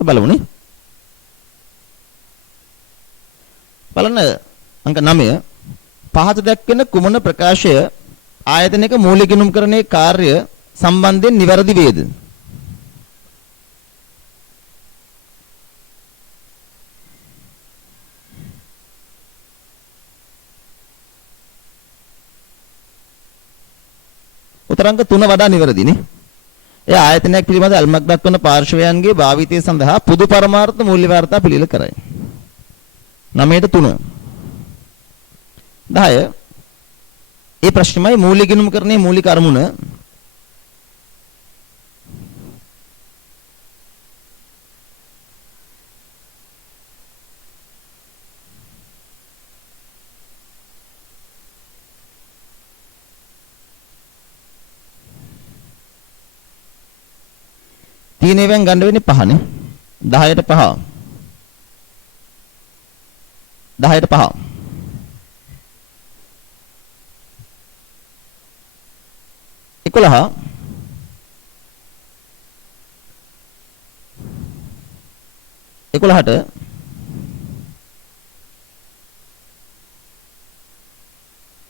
බලමුනේ. බලන්න අංක 9 පහත දැක්වෙන කුමන ප්‍රකාශය ආයතනයක මූලික ගිණුම්කරණයේ කාර්ය සම්බන්ධයෙන් නිවැරදි වේද? උතරංග 3 වඩා නිවැරදිනේ. ඒ ආයතනයක් පිළිබඳ අල්මක් දක්වන පාර්ශවයන්ගේ භාවිතය සඳහා පොදු පරමාර්ථ මූල්‍ය වාර්තා පිළිල කරයි. 9ට 3. 10. ඒ ප්‍රශ්නමයි මූල්‍ය ගිණුම්කරණයේ මූලික අරමුණ තීනේවෙන් ගන්න වෙන්නේ 5නේ. 10ට 5. 10ට 5. 11.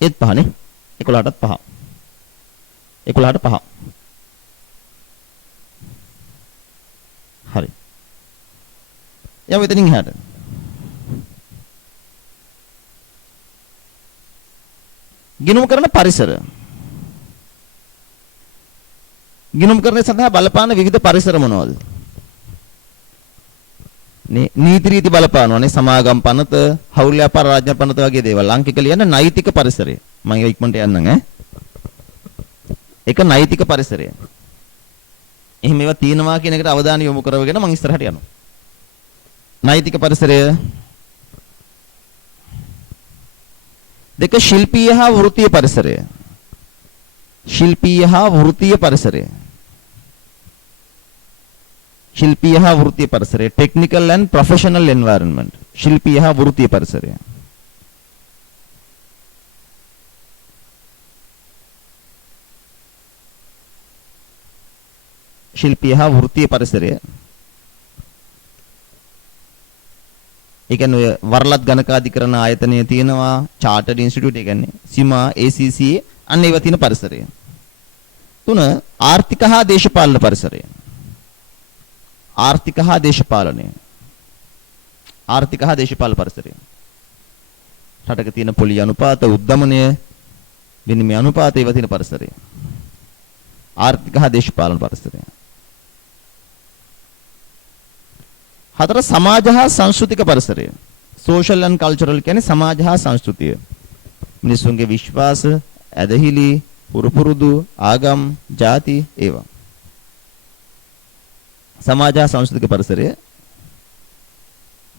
11ට 5නේ. 11ටත් 5. 11ට 5. හරි. යමු එතනින් එහාට. 11 ගිණුම් කරන පරිසර. ගිණුම් කරන සඳහා බලපාන විවිධ පරිසර මොනවද? නීති රීති බලපානවානේ සමාගම් පනත, හවුල් ව්‍යාපාර රාජ්‍ය පනත වගේ දේවල්. අංකික ලියන නෛතික පරිසරය. මම ඒක ඉක්මනට යන්නම් ඈ. ඒක නෛතික පරිසරය. එහෙම ඒවා තියෙනවා කියන එකට අවධානය යොමු කරවගෙන මම ඉස්සරහට යනවා. නෛතික පරිසරය දෙක ශිල්පීය හා වෘත්තීය පරිසරය. ශිල්පීය හා වෘත්තීය පරිසරය. ශිල්පීය හා වෘත්තීය පරිසරය. Technical and professional environment. ශිල්පීය හා වෘත්තීය පරිසරය. ශිල්පීය හා වෘත්තීය පරිසරය. ඒ කියන්නේ ඔය වරලත් ගණකාධිකරණ ආයතනයේ තියෙනවා චාර්ටර්ඩ් ඉන්ස්ටිටියුට්, ඒ කියන්නේ සීමා ACCA අන්න ඒවා තියෙන පරිසරය. 3 ආර්ථික හා දේශපාලන පරිසරය. ආර්ථික හා දේශපාලනය. ආර්ථික හා දේශපාලන පරිසරය. රටක තියෙන පොලි අනුපාත, උද්දමනය, විනිමය අනුපාත ඒවා තියෙන පරිසරය. ආර්ථික හා දේශපාලන පරිසරය. 4 සමාජ හා සංස්කෘතික පරිසරය. සෝෂල් ඇන්ඩ් කල්චරල් කියන්නේ සමාජ හා සංස්කෘතිය. මිනිසුන්ගේ විශ්වාස, ඇදහිලි, පුරුදු, ආගම්, ಜಾති ඒවා. සමාජ හා සංස්කෘතික පරිසරය.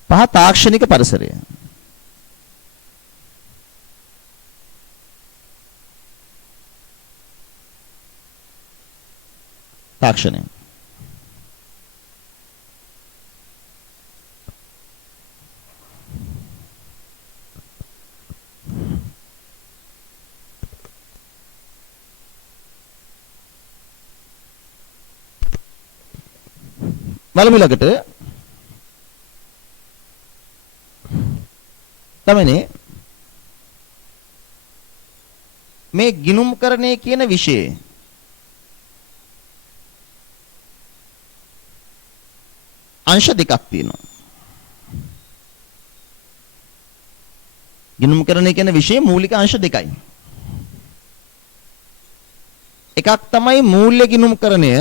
5 තාක්ෂණික පරිසරය. තාක්ෂණය. බලමු ළඟට තමයි මේ ගිණුම්කරණය කියන විෂය අංශ දෙකක් තියෙනවා. ගිණුම්කරණය කියන විෂයේ මූලික අංශ දෙකයි. එකක් තමයි මූල්‍ය ගිණුම්කරණය,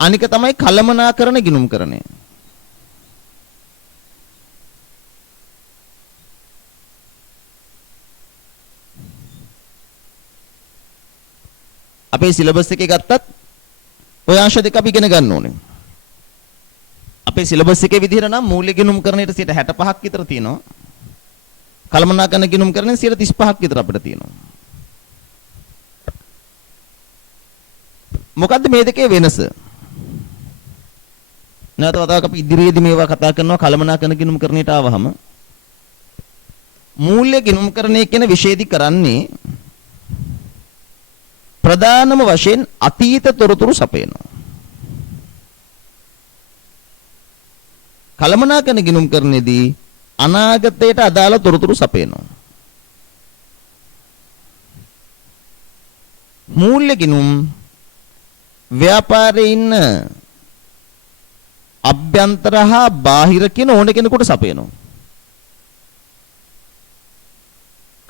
අනික තමයි කළමනාකරණ ගිණුම්කරණය. අපේ සිලබස් එකේ ගත්තත් ඔය අංශ දෙක අපි ඉගෙන ගන්න ඕනේ. අපේ සිලබස් එකේ විදිහට නම් මූල්‍ය ගිණුම්කරණයට 65ක් විතර තියෙනවා. කළමනාකරණ ගිණුම්කරණය 35ක් විතර අපිට තියෙනවා. මොකද්ද මේ දෙකේ වෙනස? නැවත වතාවක් අපි ඉදිරියේදී මේවා කතා කරනවා. කළමනාකරණ ගිණුම්කරණයට ආවහම මූල්‍ය ගිණුම්කරණය කියන විෂයදී කරන්නේ ප්‍රධානම වශයෙන් අතීත තොරතුරු සපයනවා. කළමනාකරණ ගිණුම්කරණයේදී අනාගතයට අදාළ තොරතුරු සපයනවා. මූල්‍ය ගිණුම් ව්‍යාපාරයේ ඉන්න අභ්‍යන්තර හා බාහිර කියන ඕන කෙනෙකුට සපයනවා.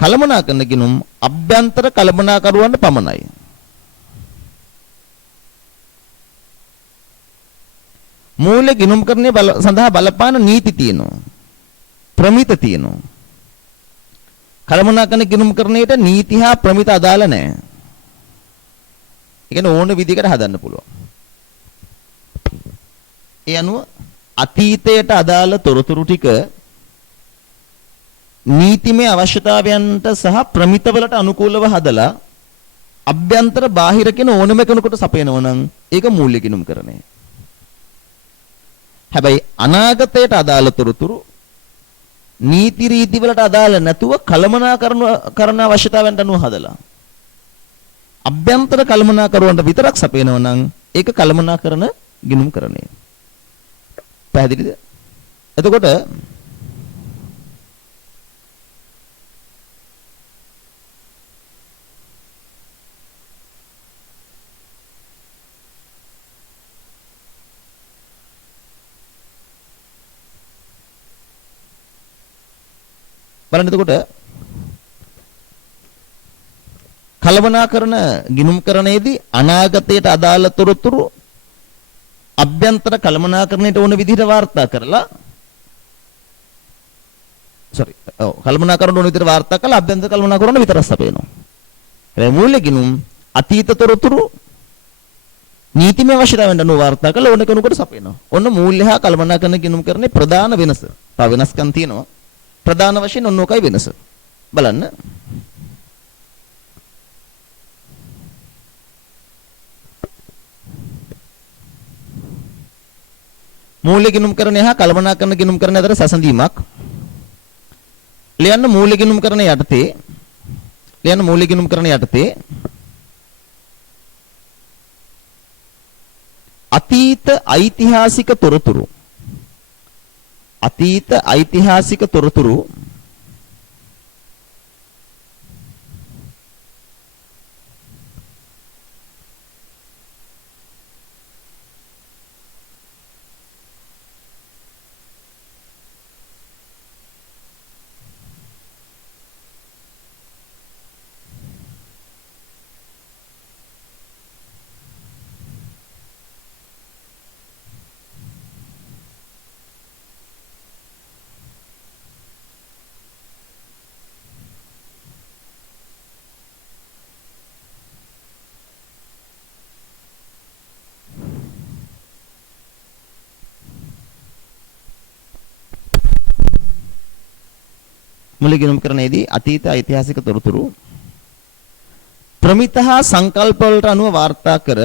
කළමනාකරණ ගිණුම් අභ්‍යන්තර කළමනාකරුවන්ට පමණයි. මූල්‍ය ගිණුම්කරණය සඳහා බලපාන නීති තියෙනවා. ප්‍රමිත තියෙනවා. කළමනාකරණ ගිණුම්කරණයට නීති හා ප්‍රමිත අදාළ නැහැ. ඒ කියන්නේ ඕන විදිහකට හදන්න පුළුවන්. ඒ අනුව අතීතයට අදාළ තොරතුරු ටික නීතිමය අවශ්‍යතාවයන්ට සහ ප්‍රමිතවලට අනුකූලව හදලා අභ්‍යන්තර බාහිර කියන ඕනම කෙනෙකුට සපයනවා නම් ඒක මූල්‍ය ගිණුම්කරණය. හැබැයි අනාගතයට අදාළ තොරතුරු නීති රීති වලට අදාළ නැතුව කළමනාකරණ අවශ්‍යතාවයන්ට අනුව හදලා අභ්‍යන්තර කළමනාකරුවන්ට විතරක් සපයනවා නම් ඒක කළමනාකරණ ගිණුම්කරණය. පැහැදිලිද? එතකොට බලන්න එතකොට කලමනාකරන ගිණුම්කරණයේදී අනාගතයට අදාළ තොරතුරු අභ්‍යන්තර කලමනාකරණයට ඕන විදිහට වාර්තා කරලා කල්පනාකරන ඕන විදිහට වාර්තා කළා අභ්‍යන්තර කල්පනාකරන විතරක් සපයනවා. හැබැයි මූල්‍ය ගිණුම් අතීත තොරතුරු නීතිමය අවශ්‍යතාවයන්ට අනුව වාර්තා කළා ඕන කෙනෙකුට සපයනවා. ඔන්න මූල්‍ය හා කල්පනාකරන ගිණුම් කරන්නේ ප්‍රධාන වෙනස. තව වෙනස්කම් තියෙනවා. ප්‍රධාන වශයෙන් ඔන්න ඔකයි වෙනස. බලන්න. මූල්‍ය ගිණුම් කරණය හා කල්පනාකරන ගිණුම් කරණය අතර සැසඳීමක් ලියන්න මූල්‍ය ගිණුම් කරණය යටතේ අතීත ඓතිහාසික තොරතුරු මූල්‍ය ගිණුම් කරණයේදී අතීත ඓතිහාසික තොරතුරු ප්‍රමිත හා සංකල්පවලට අනුව වාර්තා කර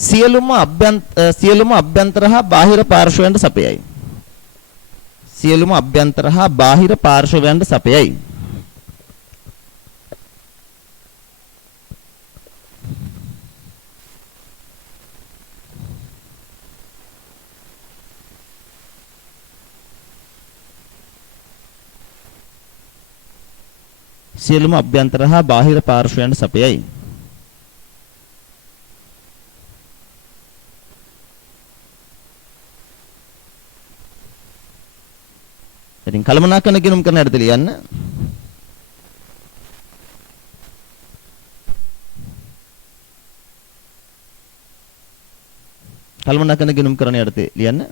සියලුම අභ්‍යන්තර හා බාහිර පාර්ශවයන්ට සපයයි. සියලුම අභ්‍යන්තර හා බාහිර පාර්ශවයන්ට සපයයි. ඉතින් කලමනාකරන ගිණුම් කරන හැටි ලියන්න. කලමනාකරන ගිණුම් කරන හැටි ලියන්න.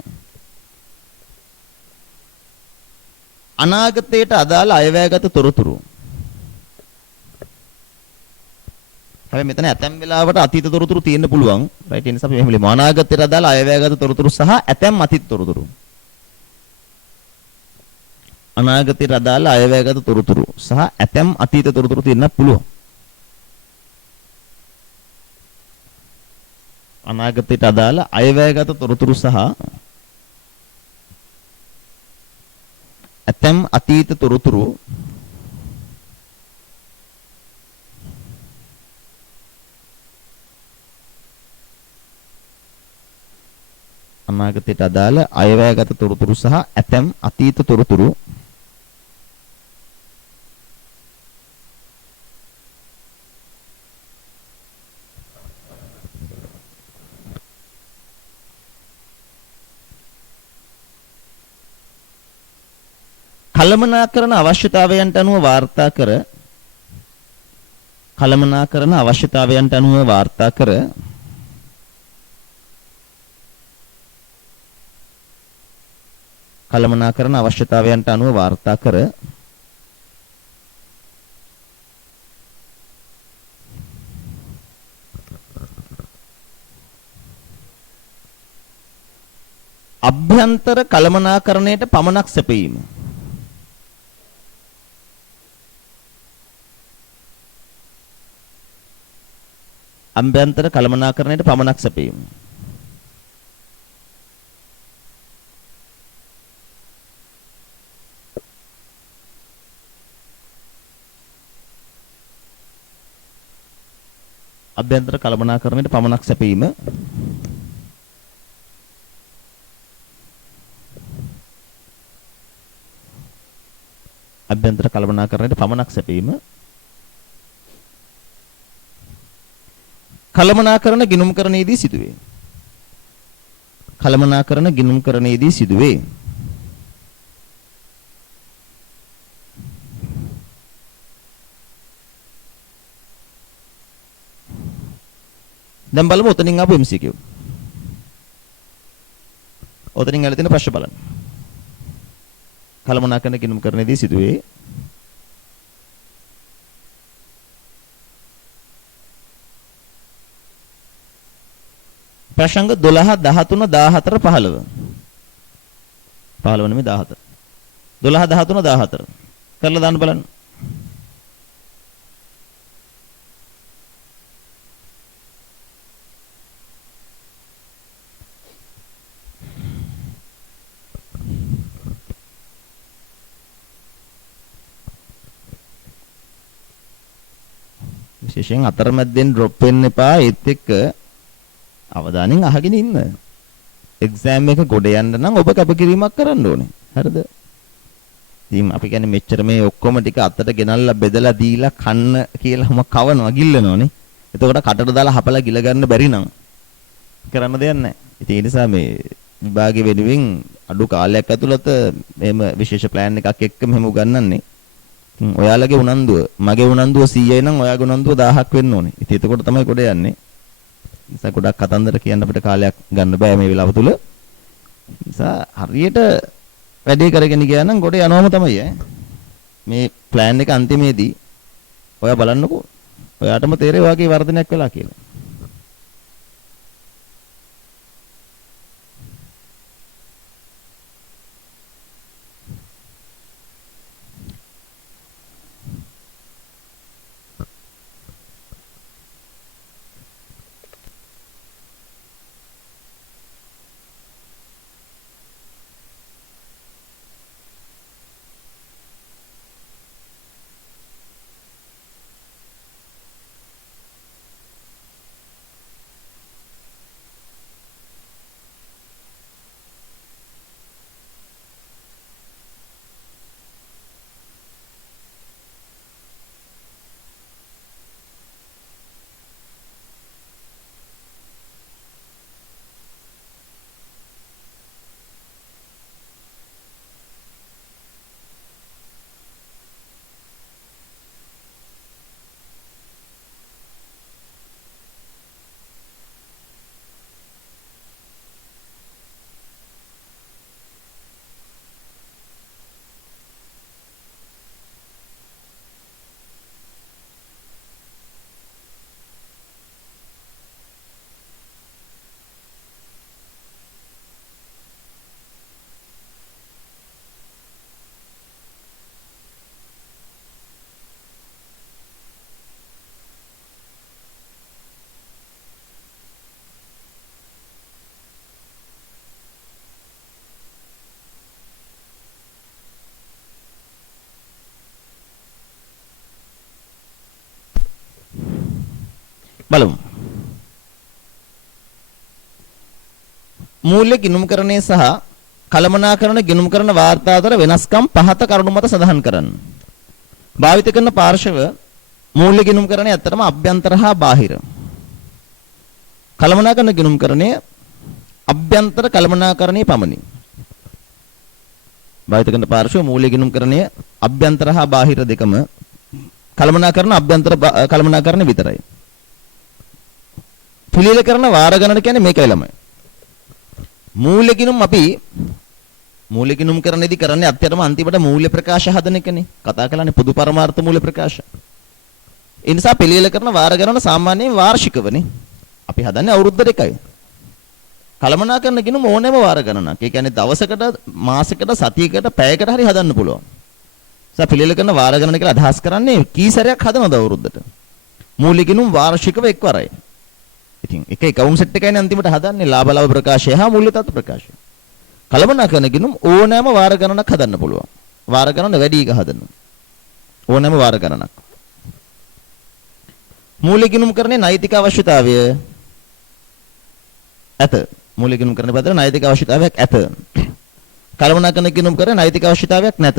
අනාගතයට අදාළ අයවැයගත තොරතුරු. හැබැයි මෙතන ඇතැම් වෙලාවට අතීත තොරතුරු තියෙන්න පුළුවන්. රයිට් ඒ නිසා අපි මෙහෙම ලියමු. අනාගතයට අදාළ අයවැයගත තොරතුරු සහ ඇතැම් අතීත තොරතුරු. අනාගතයට අදාළ අයවැයගත තොරතුරු සහ ඇතැම් අතීත තොරතුරු තියෙන්න පුළුවන්. අනාගතයට අදාළ අයවැයගත තොරතුරු සහ ඇතැම් අතීත තොරතුරු අනාගතයට අදාළ අයවැයගත තොරතුරු සහ ඇතැම් අතීත තොරතුරු කළමනාකරන අවශ්‍යතාවයන්ට අනුව වාර්තා කර අභ්‍යන්තර කළමනාකරණයට පමණක් සැපයීම. අභ්‍යන්තර කළමනාකරණයට පමණක් සැපීම. අභ්‍යන්තර කළමනාකරණයට පමණක් සැපීම. අභ්‍යන්තර කළමනාකරණයට පමණක් සැපීම. කළමනාකරණ ගිණුම්කරණයේදී සිදුවේ. කළමනාකරණ ගිණුම්කරණයේදී සිදුවේ. දැන් බලමු ඔතනින් ආපු MCQ. ඔතනින් ඇවිල්ලා තියෙන ප්‍රශ්න බලන්න. කළමනාකරණ ගිණුම්කරණයේදී සිදුවේ. ප්‍රශ්න 12 13 14 15. 15 නෙමෙයි 14. 12 13 14. කරලා දාන්න බලන්න. විශේෂයෙන් අතරමැද්දෙන් ඩ්‍රොප් වෙන්න එපා. ඒත් එක්ක අවධානයෙන් අහගෙන ඉන්න. එක්සෑම් එක ගොඩ යන්න නම් ඔබ කැපකිරීමක් කරන්න ඕනේ. හරිද? ඉතින් අපි කියන්නේ මෙච්චර මේ ඔක්කොම ටික අතට ගෙනල්ලා බෙදලා දීලා කන්න කියලාම කවනවා ගිල්ලනෝනේ. එතකොට කටට දාලා හපලා ගිල ගන්න බැරි නම් කරන්න දෙයක් නැහැ. ඉතින් ඒ නිසා මේ විභාගයේ වෙනුවෙන් අඩු කාලයක් ඇතුළත මෙහෙම විශේෂ ප්ලෑන් එකක් එක්ක මෙහෙම උගන්වන්නේ. ඔයාලගේ උනන්දුව මගේ උනන්දුව 100යි නම් ඔයාගේ උනන්දුව 1000ක් වෙන්න ඕනේ. ඉතින් එතකොට තමයි කොට යන්නේ. නිසා ගොඩක් කතන්දර කියන්න අපිට කාලයක් ගන්න බෑ මේ වෙලාව තුල. නිසා හරියට වැඩේ කරගෙන ගියා නම් ගොඩ යනවම තමයි ඈ. මේ ප්ලෑන් එක අන්තිමේදී ඔයා බලන්නකෝ. ඔයාටම තේරෙයි ඔයාගේ වර්ධනයක් වෙලා කියලා. බලමු. මූල්‍ය ගිණුම්කරණය සහ කළමනාකරණ ගිණුම්කරණ වාර්තා අතර වෙනස්කම් පහත කරුණු මත සඳහන් කරන්න. භාවිත කරන පාර්ශව මූල්‍ය ගිණුම්කරණය ඇත්තටම අභ්‍යන්තර හා බාහිර. කළමනාකරණ ගිණුම්කරණය අභ්‍යන්තර කළමනාකරණයේ පමණි. භාවිත කරන පාර්ශව මූල්‍ය ගිණුම්කරණය අභ්‍යන්තර හා බාහිර දෙකම කළමනාකරණ අභ්‍යන්තර කළමනාකරණ විතරයි. පිළියෙල කරන වාර ගණන කියන්නේ මේකයි ළමයි. මූල්‍ය ගිණුම් අපි මූල්‍ය ගිණුම් කරන්නේදී කරන්නේ අත්‍යවශ්‍යම අන්තිමට මූල්‍ය ප්‍රකාශ හදන එකනේ. කතා කරන්නේ පොදු පරමාර්ථ මූල්‍ය ප්‍රකාශ. ඒ නිසා පිළියෙල කරන වාර ගණන සාමාන්‍යයෙන් වාර්ෂිකවනේ. අපි හදන්නේ අවුරුද්දට එකයි. කළමනාකරණ ගිණුම් ඕනෑම වාර ගණනක්. ඒ කියන්නේ දවසකට, මාසයකට, සතියකට, පැයකට හරි හදන්න පුළුවන්. ඒ නිසා පිළියෙල කරන වාර ගණන කියලා අදහස් කරන්නේ කී සැරයක් හදනවද අවුරුද්දට? මූල්‍ය ගිණුම් වාර්ෂිකව එක්වරයි. ඉතින් එක වුම් සෙට් එකයිනේ අන්තිමට හදන්නේ ලාභ ලාභ ප්‍රකාශය හා මූල්‍ය තත්ත්ව ප්‍රකාශය. කළමනාකරන ගිණුම් ඕනෑම වාර ගණනක් හදන්න පුළුවන්. වාර ගණන වැඩි එක හදන්න. ඕනෑම වාර ගණනක්. මූල්‍ය ගිණුම් කරන්නේ නෛතික අවශ්‍යතාවය ඇත. මූල්‍ය ගිණුම් කරන පදර නෛතික අවශ්‍යතාවයක් ඇත. කළමනාකරන ගිණුම් කරන නෛතික අවශ්‍යතාවයක් නැත.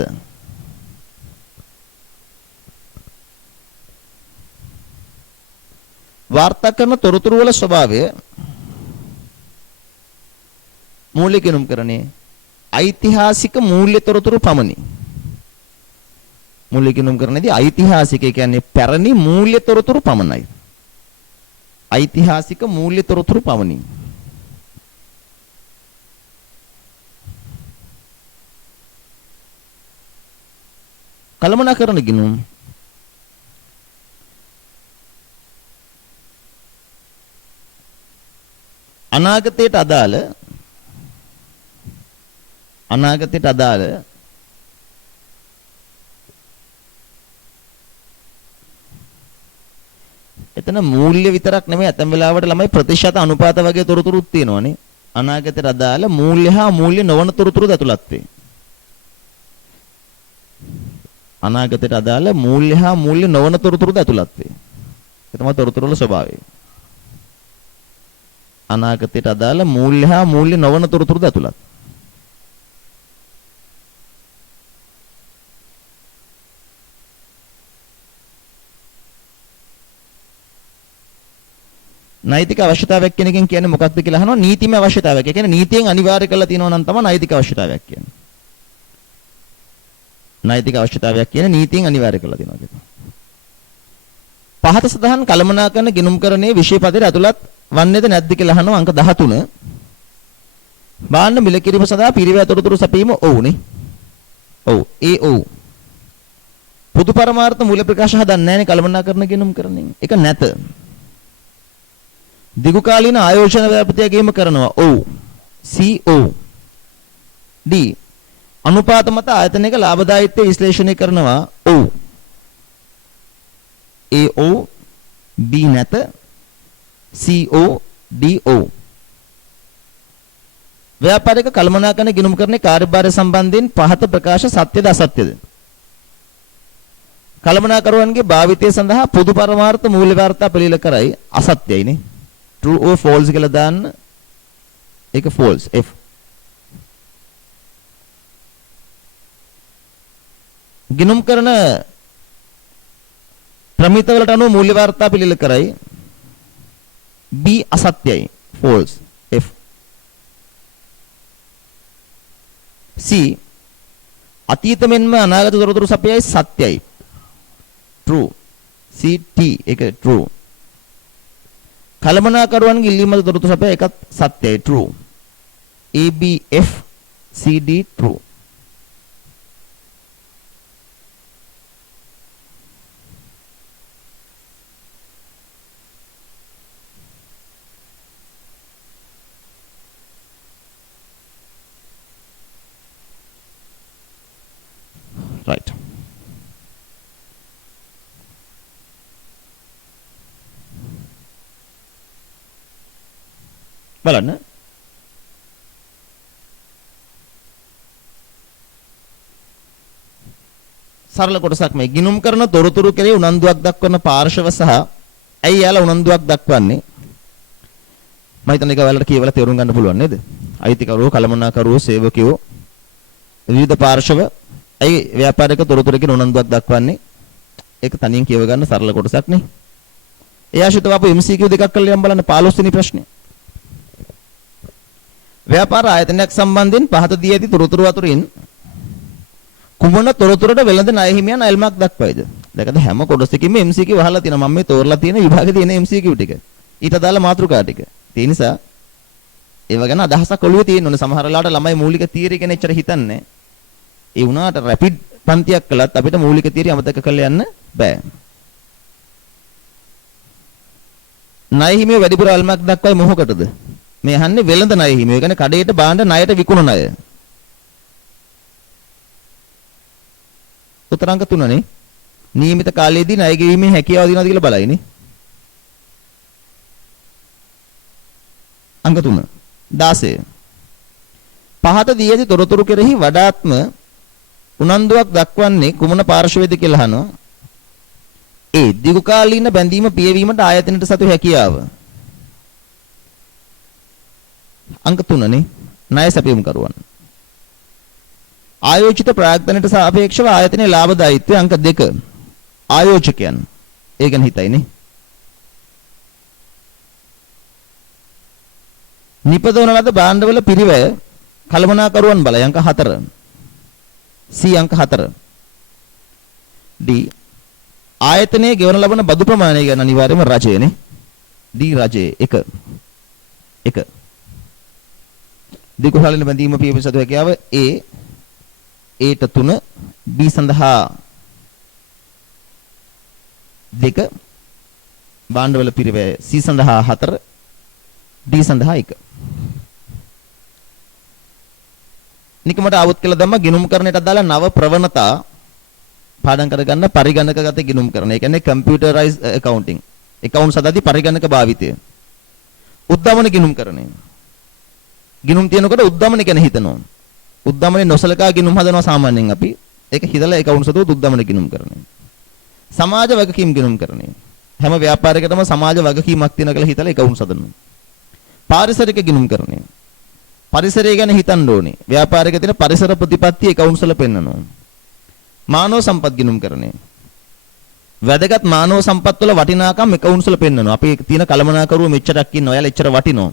වාර්තා කරන තොරතුරු වල ස්වභාවය මූල්‍ය ගිණුම් කරන්නේ ඓතිහාසික මූල්‍ය තොරතුරු පමණි. මූල්‍ය ගිණුම් කරන්නේදී ඓතිහාසික කියන්නේ පැරණි මූල්‍ය තොරතුරු පමණයි. ඓතිහාසික මූල්‍ය තොරතුරු පමණි. කළමනාකරන ගිණුම් අනාගතයට අදාළ එතන මූල්‍ය විතරක් නෙමෙයි ඇතැම් වෙලාවට ළමයි ප්‍රතිශත අනුපාත වගේ තොරතුරුත් තියෙනවානේ. අනාගතයට අදාළ මූල්‍ය හා මූල්‍ය නොවන තොරතුරුද ඇතුළත් වේ. අනාගතයට අදාළ මූල්‍ය හා මූල්‍ය නොවන තොරතුරුද ඇතුළත් වේ. ඒ තමයි තොරතුරු වල ස්වභාවය. අනාගතයට අදාළ මූල්‍ය හා මූල්‍ය නොවන තොරතුරුද ඇතුළත්. නෛතික අවශ්‍යතාවයක් කියන එකෙන් කියන්නේ මොකක්ද කියලා අහනවා. නීතිමය අවශ්‍යතාවයක්. ඒ කියන්නේ නීතියෙන් අනිවාර්ය කරලා තියෙනවා නම් තමයි නෛතික අවශ්‍යතාවයක් කියන්නේ. නෛතික අවශ්‍යතාවයක් කියන්නේ නීතියෙන් අනිවාර්ය කරලා තියෙනවා කියනවා. පහත සඳහන් කළමනාකරන ගිණුම්කරණයේ විෂය පදයට ඇතුළත් වන්නේද නැද්ද කියලා අහනවා. අංක 13. බාන්න මිල කිරීම සඳහා පිරිවැය තොරතුරු සැපීම ඔව්නේ. ඔව්. ඒ ඔව්. පොදු පරමාර්ථ මූල ප්‍රකාශ හදන්නේ නැහැනේ කළමනාකරන ගිණුම්කරණයෙන්. ඒක නැත. දිගු කාලීන ආයෝජන ව්‍යාපෘතිය ගෙීම කරනවා. ඔව්. CO. D. අනුපාත මත ආයතනයක ලාභදායීත්වය විශ්ලේෂණය කරනවා. ඔව්. AO B නැත. CO DO. ව්‍යාපාරික කළමනාකරන ගිණුම්කරණයේ කාර්යභාරය සම්බන්ධයෙන් පහත ප්‍රකාශ සත්‍යද අසත්‍යද? කළමනාකරුවන්ගේ භාවිතය සඳහා පොදු පරමාර්ථ මූල්‍ය වාර්තා පිළිල කරයි අසත්‍යයිනේ. true or false කියලා දාන්න. ඒක false F. ගිණුම් කරන ප්‍රමිතවලට අනුව මූල්‍ය වාර්තා පිළිල කරයි B අසත්‍යයි false F. C අතීත මෙන්ම අනාගත තොරතුරු සපයයි සත්‍යයි true C T ඒක true. කළමනාකරුවන්ගේ ඉල්ලීමට තොරතුරු සපය එකත් සත්‍යයි true. A B F C D true. right. බලන්න සරල කොටසක් මේ ගිණුම් කරන තොරතුරු කෙරෙහි උනන්දුවක් දක්වන පාර්ශව සහ ඇයි යාලා උනන්දුවක් දක්වන්නේ මම හිතන්නේ ඒක ඔයාලට කියවලා තේරුම් ගන්න පුළුවන් නේද? අයිතිකරුවෝ කළමනාකරුවෝ සේවකයෝ විවිධ පාර්ශව ඇයි ව්‍යාපාරික තොරතුරු කෙරෙහි උනන්දුවක් දක්වන්නේ ඒක තනියෙන් කියව ගන්න සරල කොටසක් නේ. ඒ ආශ්‍රිතව අපු MCQ දෙකක් කරලා යම් බලන්න 15 වෙනි ප්‍රශ්නේ. ව්‍යාපාර ආයතනයක් සම්බන්ධයෙන් පහත දී ඇති තොරතුරු අතුරින් කුමන තොරතුරට වෙළඳ ණය හිමියන් අයල්මක් දක්වයිද? දැකද හැම කොටසකින්ම MCQ වහලා තියෙනවා. මම මේ තෝරලා තියෙන විභාගයේ තියෙන MCQ ටික. ඊට අදාළ මාතෘකා ටික. ඒ නිසා ඒව ගැන අදහසක් ඔළුවේ තියෙන්න ඕනේ. සමහර වෙලාවට ළමයි මූලික තියරි ගැන එච්චර හිතන්නේ. ඒ වුණාට රැපිඩ් පන්තියක් කළත් අපිට මූලික තියරි අමතක කරලා යන්න බෑ. ණය හිමිය වැඩිපුර අයල්මක් දක්වයි මොහොකටද? මේ අහන්නේ වෙළඳ ණය හිමිය. ඒ කියන්නේ කඩේට බාණ්ඩ ණයට විකුණන අය. උත්තරංග 3නේ. නියමිත කාලයේදී ණය ගෙවීමේ හැකියාව දිනවද කියලා බලයිනේ. අංක 3. 16. පහත දී ඇති තොරතුරු කෙරෙහි වඩාත්ම උනන්දුවක් දක්වන්නේ කුමන පාර්ශවයේද කියලා අහනවා. ඒ දිගු කාලීන බැඳීම පියවීමට ආයතනයට සතු හැකියාව. අංක 3 නේ. ණය සැපයුම් කරුවන්. ආයෝජිත ප්‍රාග්ධනයට සාපේක්ෂව ආයතනයේ ලාභදායීත්වය අංක 2. ආයෝජකයන්. ඒ ගැන හිතයිනේ. නිපදවන ලද භාණ්ඩවල පිරිවැය කළමනාකරුවන් බලය අංක 4. C අංක 4. D ආයතනයේ ගෙවන ලබන බදු ප්‍රමාණය ගැන අනිවාර්යයෙන්ම රජයනේ. D රජයේ 1. 1. දිගුහලින බැඳීම පියවීම සතු හැකියාව A ට 3 B සඳහා 2 භාණ්ඩවල පිරිවැය C සඳහා 4 D සඳහා 1. නිකමට આવුත් කියලා දැම්ම ගිණුම්කරණයට අදාළ නව ප්‍රවණතා පාඩම් කරගන්න පරිගණකගත ගිණුම්කරණය. ඒ කියන්නේ කම්පියුටරයිස් accounting. accounts අදදී පරිගණක භාවිතය. උද්දමන ගිණුම්කරණය. ගිණුම් තියනකොට උද්දමන ගැන හිතනවා. උද්දමනේ නොසලකා ගිණුම් හදනවා සාමාන්‍යයෙන් අපි. ඒක හිතලා accounts හදුවොත් උද්දමන ගිණුම්කරණය. සමාජ වගකීම් ගිණුම්කරණය. හැම ව්‍යාපාරයකටම සමාජ වගකීමක් තියෙනවා කියලා හිතලා accounts හදනවා. පාරිසරික ගිණුම්කරණය. පරිසරය ගැන හිතන්න ඕනේ. ව්‍යාපාරයක තියෙන පරිසර ප්‍රතිපත්ති accounts වල පෙන්නනවා. මානව සම්පත් ගිණුම්කරණය. වැදගත් මානව සම්පත් වල වටිනාකම් accounts වල පෙන්නනවා. අපි තියෙන කළමනාකරුවෝ මෙච්චරක් ඉන්නවා. ඔයාලා එච්චර වටිනවා.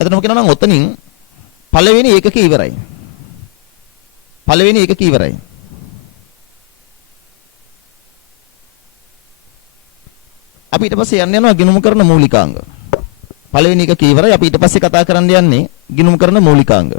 එතනම කියනවා නම් ඔතනින් පළවෙනි ඒකක ඉවරයි. පළවෙනි ඒකක ඉවරයි. අපි ඊට පස්සේ යන්න යනවා ගිණුම් කරන මූලිකාංග. පළවෙනි එක කීවරයි අපි ඊට පස්සේ කතා කරන්න යන්නේ ගිණුම් කරන මූලිකාංග.